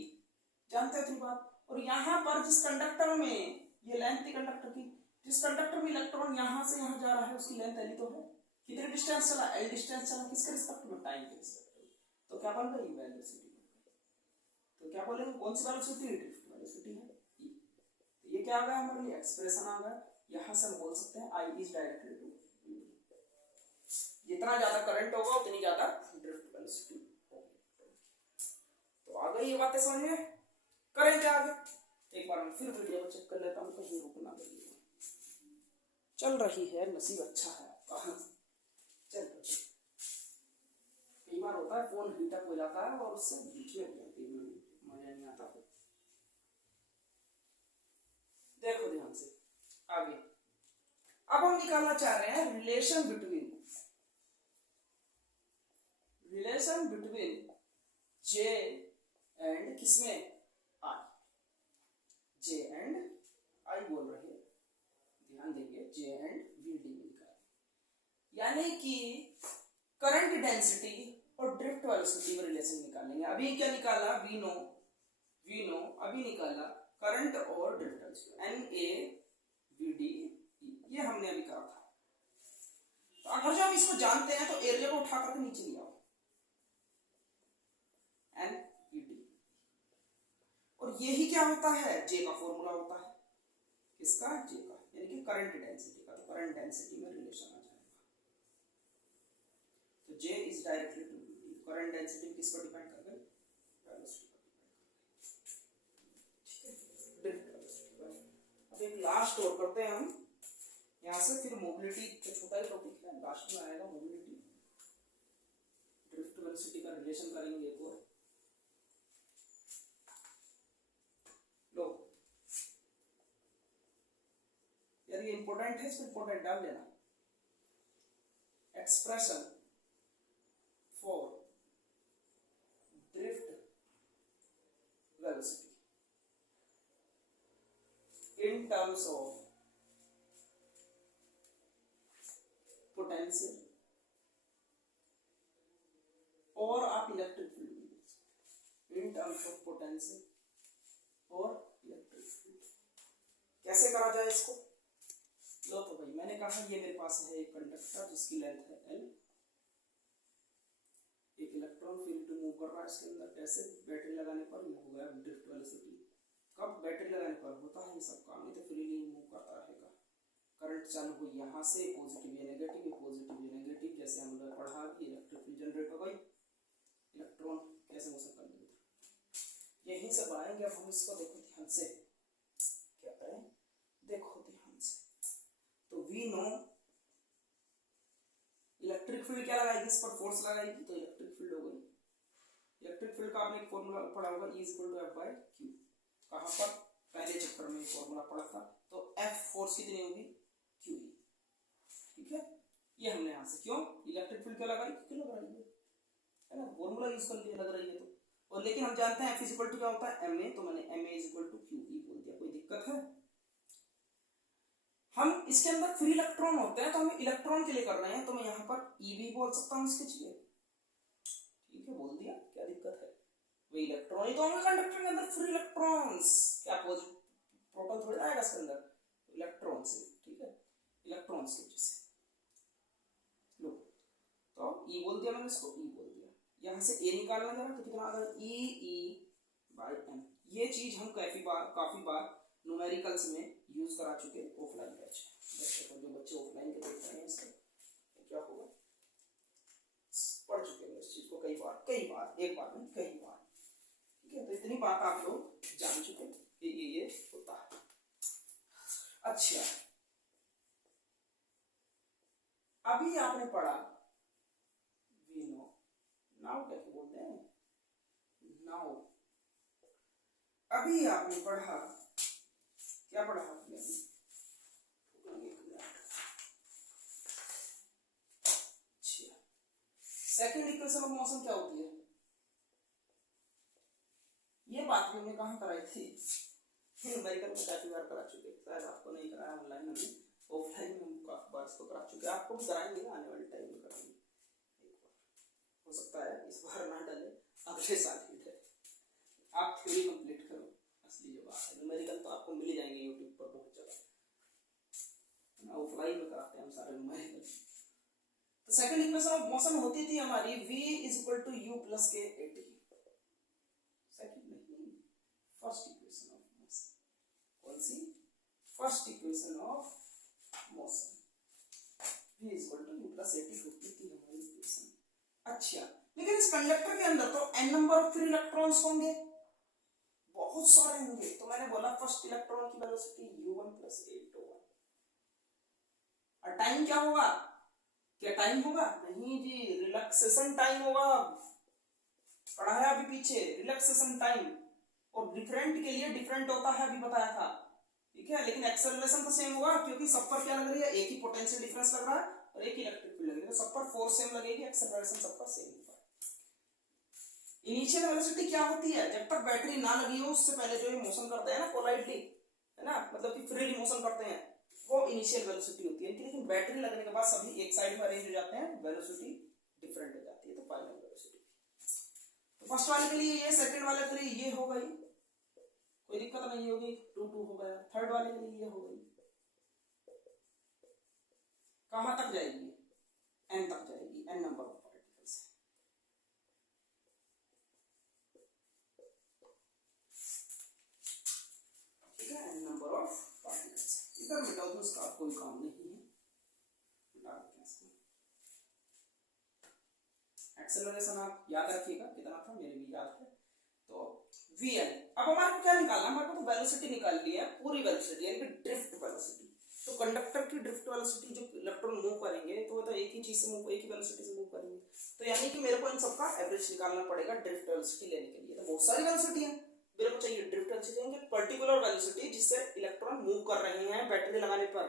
जानते हो इतनी बात। और यहाँ पर जिस कंडक्टर में, ये लेंथ थी कंडक्टर की, जिस कंडक्टर में इलेक्ट्रॉन यहाँ से यहाँ जा रहा है उसकी लेंथ एल तो है, कितने डिस्टेंस चला, एल डिस्टेंस चला, किसके रिस्पेक्ट में, टाइम के रिस्पेक्ट में, तो क्या बन गई वेलोसिटी, तो क्या बोलेंगे, कौन सी वेलोसिटी, ड्रिफ्ट वेलोसिटी है e, तो ये क्या आ गया हमारे लिए, एक्सप्रेशन आ गया। यहां से हम बोल सकते हैं I इज डायरेक्टली टू, जितना ज्यादा करंट होगा उतनी ज्यादा ड्रिफ्ट वेलोसिटी होगी। तो आ गई ये बातें समझ में, करें क्या आगे, एक बार मैं फिर वीडियो को चेक कर लेता हूँ, कहीं रुकना नहीं, चल रही है, नसीब अच्छा है आपका, चल रही, कई बार होता है फोन हीटअप हो जाता है और उससे बीच में हो जाती है, मजा नहीं आता। देखो ध्यान से आगे, अब हम निकालना चाह रहे हैं रिलेशन बिटवीन J एंड किसमें I, जे एंड आई बोल रही है, ध्यान देंगे, जे एंड वी डी निकाल, यानी कि करंट डेंसिटी और ड्रिफ्ट वेलोसिटी में रिलेशन निकालेंगे। अभी क्या निकाला, वी नो अभी निकाला करंट और drift velocity, N A V D, ये हमने अभी कहा था। तो अगर जो हम इसको जानते हैं तो एरिया को उठा करके नीचे ले आओ, एन वी डी, और यही क्या होता है, जे का फॉर्मूला होता है, किसका, जे का, यानी कि करंट डेंसिटी का। तो करंट डेंसिटी में रिलेशन आ जाएगा, तो J is directly to V D. Current density किस पर डिपेंड कर गई, वेलोसिटी पर डिपेंड कर गई। अब एक लास्ट और करते हैं हम यहाँ से, फिर मोबिलिटी का छोटा ही टॉपिक है, लास्ट में आएगा मोबिलिटी, ड्रिफ्ट वेलोसिटी का रिलेशन करेंगे एक और। लो यार ये इंपॉर्टेंट है, इसमें इंपॉर्टेंट डाल देना, expression for drift velocity in terms of potential और आप electric field in terms of potential और इलेक्ट्रिक फील्ड कैसे करा जाए इसको। लो तो भाई मैंने कहा ये मेरे पास है एक कंडक्टर जिसकी लेंथ है L, एक इलेक्ट्रॉन फील्ड मूव कर रहा है इसके अंदर, कैसे, बैटरी लगाने पर ये हो गया ड्रिफ्ट वेलोसिटी। कब बैटरी लगाने पर होता है ये सब काम, नहीं तो फ्रीली मूव करता रहेगा। करंट चालू हुई यहाँ से, पॉजिटिव या नेगेटिव, पॉजिटिव या नेगेटिव, जैसे हम लोग पढ़ा कि इलेक्ट्रिक फील्ड जनरेट हो गई, इलेक्ट्रॉन कैसे मोशन कर लेंगे, यहीं से बनाएंगे। अब हम इसको देखो ध्यान से, क्या करें, देखो ध्यान से। तो वी नो इलेक्ट्रिक फील्ड क्या लगाएगी, इस पर फोर्स लगाएगी, तो इलेक्ट्रिक फील्ड हो गई। इलेक्ट्रिक फील्ड का आपने एक फॉर्मूला पढ़ा होगा, E = F by Q, कहां पर, पहले चैप्टर में फॉर्मूला पढ़ा था। तो F फोर्स कितनी होगी, QE, ठीक है। ये हमने यहां से, क्यों इलेक्ट्रिक फील्ड क्या लगाई, क्यों लग रही है ना, फॉर्मूला यूज कर लिया, लग रही है तो। और लेकिन हम जानते हैं F = क्या होता है, MA, तो मैंने MA = QE बोल दिया, कोई दिक्कत है। हम इसके अंदर फ्री इलेक्ट्रॉन होते हैं, तो हम इलेक्ट्रॉन के लिए कर रहे हैं, तो मैं यहाँ पर E भी बोल सकता हूँ इसके लिए, ठीक है, बोल दिया, क्या दिक्कत है, वही इलेक्ट्रॉन ही तो होंगे कंडक्टर के अंदर, फ्री इलेक्ट्रॉन्स, क्या प्रोटॉन थोड़ी आएगा इसके अंदर, इलेक्ट्रॉन से, ठीक है, इलेक्ट्रॉन्स की वजह से। लो तो E बोल दिया मैंने, इसको E बोल दिया। यहाँ से A निकालना जरा, तो कितना आ गया, E/m। ये चीज हम काफी बार न्यूमेरिकल्स में यूज करा चुके ऑफलाइन बैच, जो बच्चे ऑफलाइन के देख रहे हैं इसका क्या होगा, पढ़ चुके हैं इस चीज को कई बार, एक बार नहीं कई बार, ठीक है। तो इतनी बात आप लोग जान चुके कि ये होता है। अच्छा, अभी आपने पढ़ा वी नो, नाउ क्या बोलते हैं, नाउ अभी आपने पढ़ा, क्या पढ़ा आपने अभी, सेकंड इक्वेशन ऑफ मोशन क्या होती है, ये बात भी हमने कहाँ कराई थी, न्यूमेरिकल में काफी बार करा चुके, शायद आपको नहीं कराया ऑनलाइन, हमने ऑफलाइन में हम काफी बार इसको करा चुके, आपको भी कराएंगे ना, आने वाले टाइम में कराएंगे एक बार, हो सकता है इस बार ना डले, अगले साल ही डले। आप थ्योरी कंप्लीट करो, असली जो बात है, न्यूमेरिकल तो आपको मिल जाएंगे यूट्यूब पर बहुत जगह, ऑफलाइन में कराते हैं हम सारे न्यूमेरिकल। तो सेकंड इक्वेशन ऑफ मोशन होती थी हमारी V = U + K AT, second नहीं, फर्स्ट इक्वेशन ऑफ मोशन, कौन सी, first equation of motion, V = U + AT होती थी हमारी इक्वेशन। अच्छा, लेकिन इस कंडक्टर के अंदर तो n number of free electrons होंगे, बहुत सारे होंगे, तो मैंने बोला फर्स्ट इलेक्ट्रॉन की वेलोसिटी U1 + A21, और टाइम क्या होगा, क्या टाइम होगा, नहीं जी, रिलैक्सेशन टाइम होगा, पढ़ा है अभी पीछे, रिलैक्सेशन टाइम, और डिफरेंट के लिए डिफरेंट होता है, अभी बताया था, ठीक है। लेकिन एक्सेलरेशन तो सेम होगा, क्योंकि सब पर क्या लग रही है, एक ही पोटेंशियल डिफरेंस लग रहा है और एक ही इलेक्ट्रिक फील्ड लग रही है, तो सब पर फोर्स सेम लगेगी, एक्सेलरेशन सबका सेम होगा। इनिशियल वेलोसिटी क्या होती है, जब तक बैटरी ना लगी हो उससे पहले जो ये मोशन करते हैं ना कोलाइडली, है ना, मतलब कि फ्रीली मोशन करते हैं, वो इनिशियल वेलोसिटी होती है इनकी। लेकिन बैटरी लगने के बाद सभी एक साइड में अरेंज हो जाते हैं, वेलोसिटी डिफरेंट हो जाती है, तो फाइनल वेलोसिटी। तो फर्स्ट वाले के लिए ये, सेकंड वाले के लिए ये हो गई, कोई दिक्कत नहीं होगी, 2 2 हो गया। थर्ड वाले के लिए ये हो गई, कहां तक जाएगी, n तक जाएगी, n नंबर ऑफ पार्टिकल्स। ठीक है, n नंबर ऑफ पार्टिकल्स। इधर मिटाओ तो उसका कोई काम नहीं है, मिटा देते हैं इसको। एक्सेलरेशन आप याद रखिएगा कितना था, मेरे भी याद है। तो vn, अब हमारे को क्या निकालना, हमारे को तो वेलोसिटी निकालनी है, पूरी वेलोसिटी यानी कि ड्रिफ्ट वेलोसिटी। तो कंडक्टर की ड्रिफ्ट वेलोसिटी, जो इलेक्ट्रॉन मूव करेंगे तो वो तो एक ही चीज से मूव, एक ही वेलोसिटी से मूव करेंगे, तो यानी कि मेरे को इन सबका एवरेज निकालना पड़ेगा ड्रिफ्ट वेलोसिटी लेने के लिए। तो बहुत सारी वेलोसिटी है, मेरे को चाहिए ड्रिफ्ट वेलोसिटी, यानी पर्टिकुलर वेलोसिटी जिससे इलेक्ट्रॉन मूव कर रहे हैं बैटरी लगाने पर।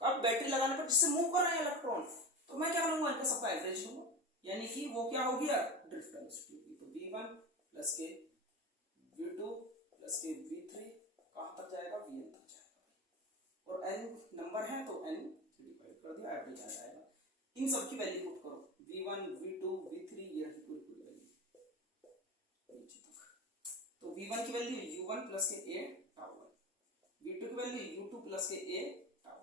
अब बैटरी लगाने पर जिससे मूव कर रहे हैं इलेक्ट्रॉन, तो मैं क्या लूंगा, इनका सबका एवरेज लूंगा, यानी कि वो क्या हो गया, ड्रिफ्ट वेलोसिटी होगी। तो v1 प्लस के v2 प्लस के v3 कहां तक जाएगा, vn तक जाएगा, और n नंबर है तो n से डिवाइड कर दिया, एवरेज आ जाएगा। इन सब की वैल्यू पुट करो, v1 v2 v3, ये रही पूरी पूरी वैल्यू नीचे तक। तो v1 की वैल्यू u1 प्लस के a tau 1, v2 की वैल्यू u2 प्लस के a tau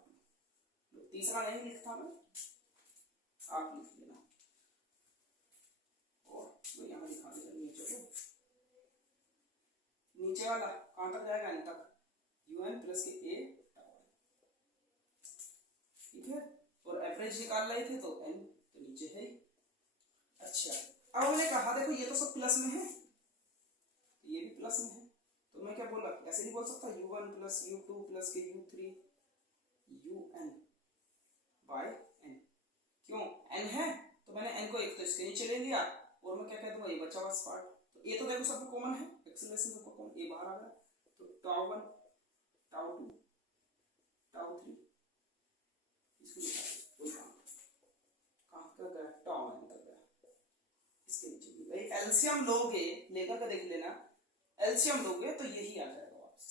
2। तीसरा नहीं लिखता मैं, आप लिख लेना, और वो यहाँ दिखा देगा नीचे को, नीचे वाला कहां तक जाएगा, n तक, un प्लस के a tau 1। ठीक है, और एवरेज निकाल रहे थे तो n तो नीचे है। अच्छा, अब हमने कहा देखो ये तो सब प्लस में है, ये भी प्लस में है, तो मैं क्या बोला, ऐसे नहीं बोल सकता u1 प्लस u2 प्लस के u3 un बाय n। क्यों, n है तो मैंने n को एक तो इसके नीचे ले लिया, और मैं क्या कह दूंगा, ये बचा हुआ पार्ट, तो ये तो देखो सबको कॉमन है, एक्सेलरेशन सबको कॉमन, ये बाहर आ गया, तो tau 1 tau 2 tau 3 इसको निकाल, कोई काम कहां तक गया, tau 1 तक गया, इसके नीचे भी भाई एलसीएम लोगे, लेकर के देख लेना, एलसीएम लोगे तो यही आ जाएगा वापस,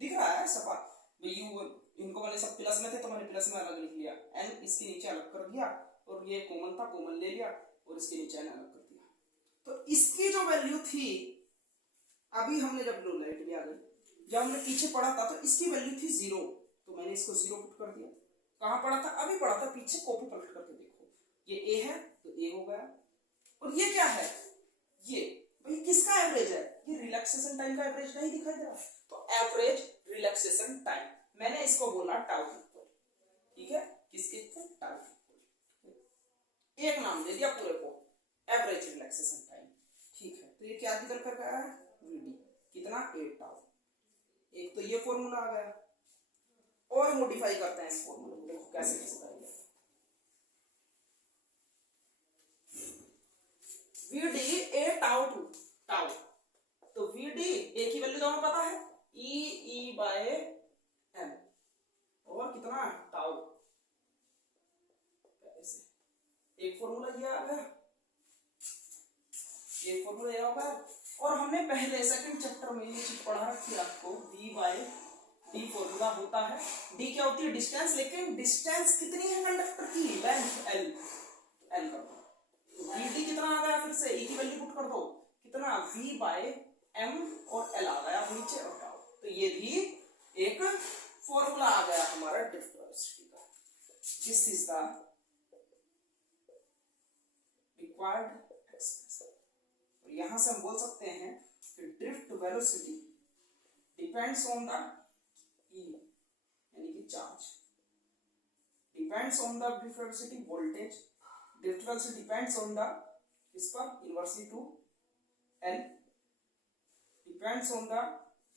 दिख रहा है सपा u, इनको मैंने सब प्लस में थे तो मैंने प्लस में अलग लिख लिया, n इसके नीचे अलग कर दिया, और ये कॉमन था, कॉमन ले लिया, और इसके नीचे n अलग कर दिया। तो इसकी जो वैल्यू थी, अभी हमने जब लो लाइट भी आ गई, जब हमने पीछे पढ़ा था तो इसकी वैल्यू थी 0, तो मैंने इसको 0 पुट कर दिया। कहां पढ़ा था, अभी पढ़ा था, पीछे कॉपी पलट करके देखो, ये a है तो a हो गया, और ये क्या है, ये भाई किसका एवरेज है, ये रिलैक्सेशन टाइम का एवरेज नहीं दिखाई दे रहा, तो एवरेज रिलैक्सेशन टाइम, मैंने इसको बोला टाउ इक्वल। ठीक है, किसके इक्वल, टाउ इक्वल, एक नाम दे दिया पूरे को, एवरेज रिलैक्सेशन टाइम। ठीक है, तो ये क्या निकल कर आया है, vd कितना, 8 टाउ। एक तो ये फॉर्मूला आ गया, और मॉडिफाई करते हैं इस फॉर्मूले को, देखो कैसे कैसे करेंगे। vd a tau 2 टाउ, तो vd a की वैल्यू दोनों पता है, e बाय m, और कितना, टाउ, ऐसे एक फॉर्मूला ये आ गया, एक फॉर्मूला ये होगा, और हमने पहले सेकंड चैप्टर में ये चीज पढ़ा रखी है आपको, v बाय d फॉर्मूला होता है, d क्या होती है, डिस्टेंस, लेकिन डिस्टेंस कितनी है कंडक्टर की, लेंथ l, l कर दो, vd कितना आ गया, फिर से e की वैल्यू पुट कर दो, कितना, v बाय m, और l आ गया नीचे, और टाउ, तो ये भी एक फॉर्मूला आ गया हमारा ड्रिफ्ट वेलोसिटी का। This is the required expression, और यहां से हम बोल सकते हैं कि drift velocity depends on the e, यानी कि charge, depends on the drift velocity voltage, drift velocity depends on the, इस पर inversely to l, depends on the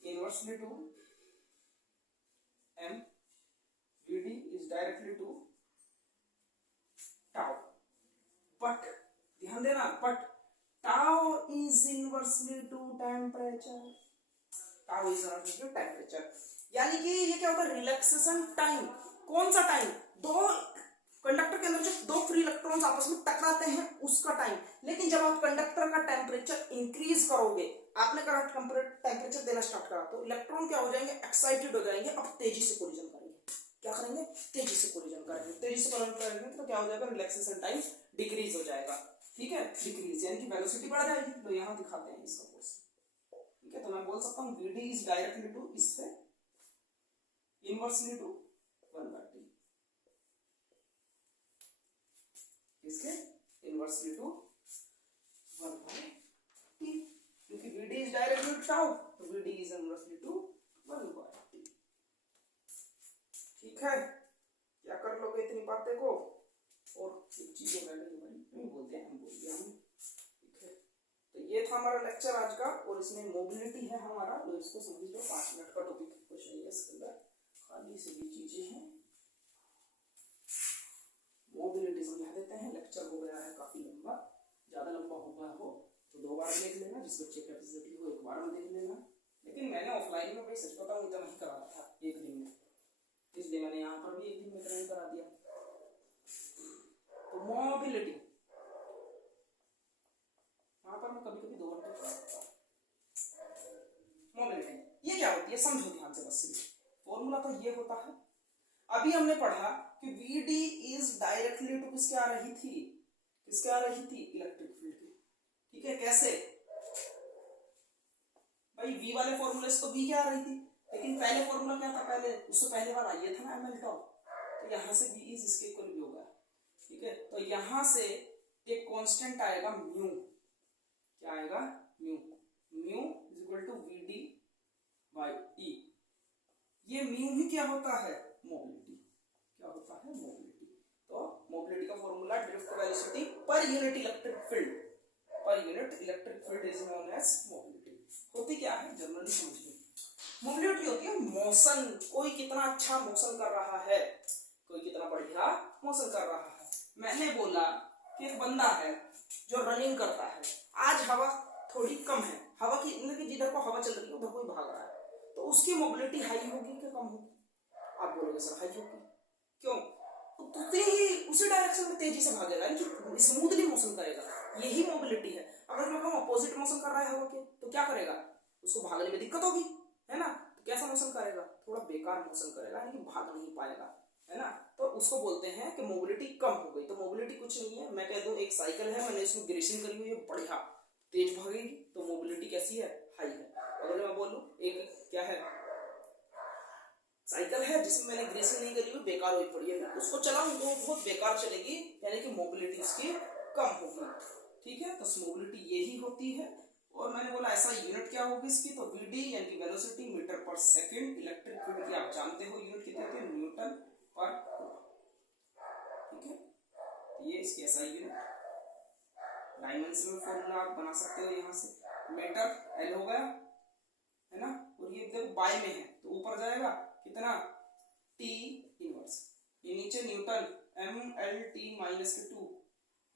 inversely to m, vd is directly to tau, but ध्यान देना, but tau is inversely to temperature, tau is inversely to temperature, यानी कि ये क्या होता है, रिलैक्सेशन टाइम, कौन सा टाइम, दो कंडक्टर के अंदर जो दो फ्री इलेक्ट्रॉन्स आपस में टकराते हैं उसका टाइम, लेकिन जब आप कंडक्टर का टेम्परेचर टेम्परेचर इंक्रीज करोगे, आपने करंट टेम्परेचर देना स्टार्ट करा तो इलेक्ट्रॉन क्या हो जाएंगे, एक्साइटेड हो जाएंगे, अब तेजी से कोलिजन करेंगे। क्या करेंगे, तेजी से कोलिजन करेंगे। तेजी से कोलिजन करेंगे तो क्या हो जाएगा, रिलैक्सेशन टाइम डिक्रीज हो जाएगा। ठीक है, डिक्रीज यानी कि वेलोसिटी बढ़ जाएगी। तो यहाँ दिखाते हैं इसका कोर्स। ठीक है, तो मैं बोल सकता हूँ Vd इज डायरेक्टली टू इससे इनवर्सली टू 1/t, इसके इनवर्सली टू 1/t, क्योंकि Vd is directly to tau, तो Vd is inversely to 1/t। ठीक है, क्या कर लोगे इतनी बातें को, और चीजें नहीं बोलते हैं, हम बोल दिया हम। ठीक है, तो ये था हमारा लेक्चर आज का, और इसमें मोबिलिटी है हमारा, तो इसको समझ लो 5 मिनट का टॉपिक क्वेश्चन है इसके अंदर, खाली से भी चीजें हैं। मोबिलिटी समझा देते हैं, लेक्चर हो गया है काफी लंबा, ज्यादा लंबा हो गया हो तो 2 बार देख लेना, जिस बच्चे कैपेसिटी हो 1 बार में देख लेना। लेकिन मैंने ऑफलाइन में भाई सच बताऊं इतना नहीं कराया था 1 दिन में, इसलिए मैंने यहाँ पर भी 1 दिन में ट्रेन करा दिया। तो मोबिलिटी यहाँ पर मैं कभी कभी 2 घंटे पढ़ाता हूँ। मोबिलिटी ये क्या होती है, समझो ध्यान से बस। फॉर्मूला तो ये होता है, अभी हमने पढ़ा कि Vd इज डायरेक्टली टू किसके आ रही थी, किसके आ रही थी, इलेक्ट्रिक फील्ड की। ठीक है, कैसे भाई, V वाले फॉर्मूले से तो V क्या आ रही थी, लेकिन पहले फॉर्मूला क्या था, पहले उससे पहले वाला ये था ना ml टॉप, तो यहाँ से V इज इसके इक्वल भी होगा। ठीक है, तो यहाँ से एक कांस्टेंट आएगा म्यू, क्या आएगा, mu, mu is equal to Vd by E। ये म्यू ही क्या होता है, मोबिलिटी, क्या होता है, मोबिलिटी। तो मोबिलिटी का formula drift velocity per unit electric field, per unit electric field is known as mobility. होती क्या है, जनरली समझिए, मोबिलिटी होती है मोशन, कोई कितना अच्छा मोशन कर रहा है, कोई कितना बढ़िया मोशन कर रहा है। मैंने बोला कि एक बंदा है जो रनिंग करता है, आज हवा थोड़ी कम है, हवा की मतलब कि जिधर को हवा चल रही है उधर कोई भाग रहा है, तो उसकी मोबिलिटी हाई होगी कि कम होगी, आप बोलोगे सर हाई होगी, क्यों, तो उसी डायरेक्शन में तेजी से भागेगा, यानी स्मूथली मोशन करेगा, यही मोबिलिटी है। अगर मैं कहूँ अपोजिट मोशन कर रहा है हवा के, तो क्या करेगा, उसको भागने में दिक्कत होगी, है ना, तो कैसा मोशन करेगा, थोड़ा बेकार मोशन करेगा, यानी कि भाग नहीं पाएगा, है ना। तो उसको बोलते हैं कि मोबिलिटी कम हो गई। तो मोबिलिटी कुछ नहीं है, मैं कह दूं एक साइकिल है, मैंने इसमें ग्रेसिंग करी हुई है, बढ़िया तेज भागेगी, तो मोबिलिटी कैसी है, हाई है। अगर मैं बोलूं एक क्या है, साइकिल है जिसमें मैंने ग्रेसिंग नहीं करी हुई, बेकार हुई पड़ी है, उसको चलाऊं तो बहुत बेकार चलेगी, यानी कि मोबिलिटी उसकी कम होगी। ठीक है, तो मोबिलिटी यही होती है। और मैंने बोला ऐसा यूनिट क्या होगी इसकी, तो Vd यानी कि वेलोसिटी मीटर पर सेकंड, इलेक्ट्रिक फील्ड की आप जानते हो यूनिट कितने होते हैं, न्यूटन पर कूलम। ठीक है, ये इसकी ऐसा यूनिट, डायमेंशनल फॉर्मूला आप बना सकते हो यहाँ से, मीटर L हो गया, है ना, और ये देखो बाय में है तो ऊपर जाएगा कितना, T इनवर्स, ये नीचे न्यूटन mLT-2,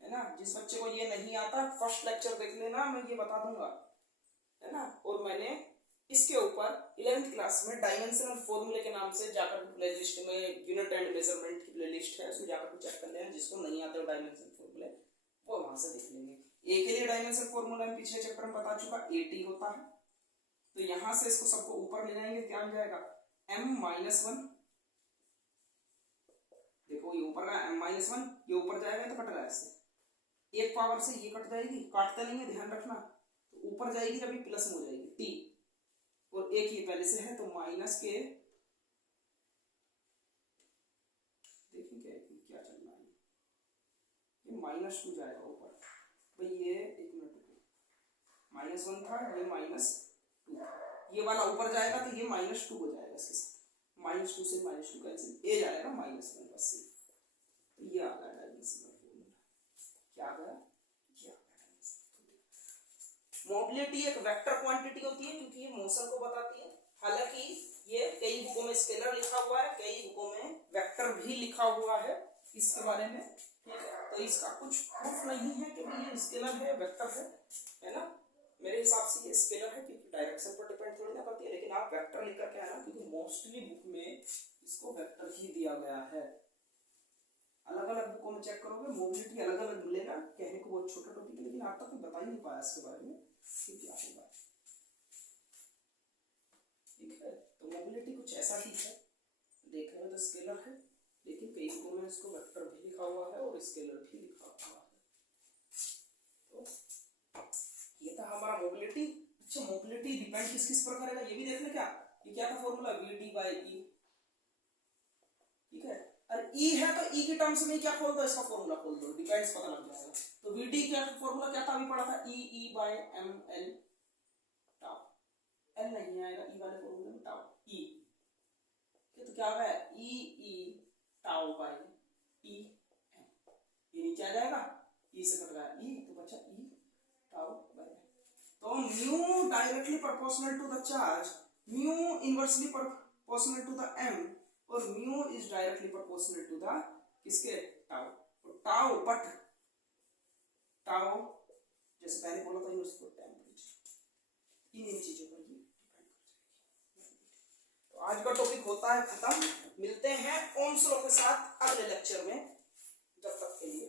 है ना। जिस बच्चे को ये नहीं आता फर्स्ट लेक्चर देख लेना, मैं ये बता दूंगा, है ना। और मैंने इसके ऊपर 11th क्लास में डायमेंशनल फॉर्मूले के नाम से जाकर प्लेलिस्ट में यूनिट एंड मेजरमेंट की प्लेलिस्ट है, उसमें जाकर चेक कर लेना, जिसको नहीं आते हो डायमेंशनल फॉर्मूले वो वहां से देख लेंगे। ए के लिए डायमेंशनल फॉर्मूला में पिछले चैप्टर में बता चुका, AT होता है, तो यहां से इसको सबको ऊपर ले जाएंगे, क्या मिल जाएगा, m-1, देखो ये ऊपर का m-1, ये ऊपर जाएगा तो कट रहा है इससे, एक पावर से ये कट जाएगी, काटते नहीं है ध्यान रखना, तो ऊपर जाएगी जब ये प्लस में हो जाएगी T, और एक ये पहले से है तो माइनस के, देखिए क्या चल रहा है, ये -2 जाएगा ऊपर, भाई ये एक मिनट, -1 था, ये -2 था, ये वाला ऊपर जाएगा तो ये -2 हो जाएगा इसके साथ, -2 से -2 कैंसिल, ए जाएगा -1 बस से, तो ये आ गया डायमेंशनल फॉर्मूला, क्या आ गया, मोबिलिटी एक वेक्टर क्वांटिटी होती है क्योंकि ये मोशन को बताती है, हालांकि ये कई बुकों में स्केलर लिखा हुआ है, कई बुकों में वेक्टर भी लिखा हुआ है इसके बारे में। ठीक है, तो इसका कुछ प्रूफ नहीं है कि ये स्केलर है वेक्टर है ना, मेरे हिसाब से ये स्केलर है क्योंकि डायरेक्शन पर डिपेंड थोड़ी ना करती है, लेकिन आप वेक्टर लिखकर क्या है ना, क्योंकि मोस्टली बुक में इसको वेक्टर ही दिया गया है, अलग अलग बुकों में चेक करोगे मोबिलिटी अलग अलग मिलेगा, कहने को बहुत छोटा टॉपिक है लेकिन लेकिन आज तक मैं बता ही नहीं पाया इसके बारे में कि क्या होगा। ठीक है, तो मोबिलिटी कुछ ऐसा ही है, देखने में तो स्केलर है लेकिन कई बुकों में इसको वेक्टर भी लिखा हुआ है और स्केलर भी लिखा हुआ है। तो ये था हमारा मोबिलिटी। अच्छा, मोबिलिटी डिपेंड किस किस पर करेगा ये भी देख ले क्या। ये क्या था formula, we D by E. ठीक है, और ई है तो ई की टर्म्स में क्या खोल दो, इसका फॉर्मूला खोल दो, डिपेंड्स पता लग जाएगा। तो वी डी क्या फॉर्मूला क्या था, अभी पढ़ा था, E E by M L tau. L नहीं आएगा ई वाले फॉर्मूले में, टाउ ई। तो क्या है, ई ई टाउ बाय ई एम। ये नीचे आ जाएगा, ई से कट गया ई, तो बचा ई टाउ बाय। तो mu directly proportional to the charge, mu inversely proportional to the M, और mu is directly proportional to the किसके, टाउ। तो टाउ बट टाउ जैसे पहले बोला था यूनिवर्सल टेम्परेचर, इन चीजों पर ये डिपेंड कर जाएगी। तो आज का टॉपिक होता है खत्म, मिलते हैं ओम्स लॉ के साथ अगले लेक्चर में, जब तक के लिए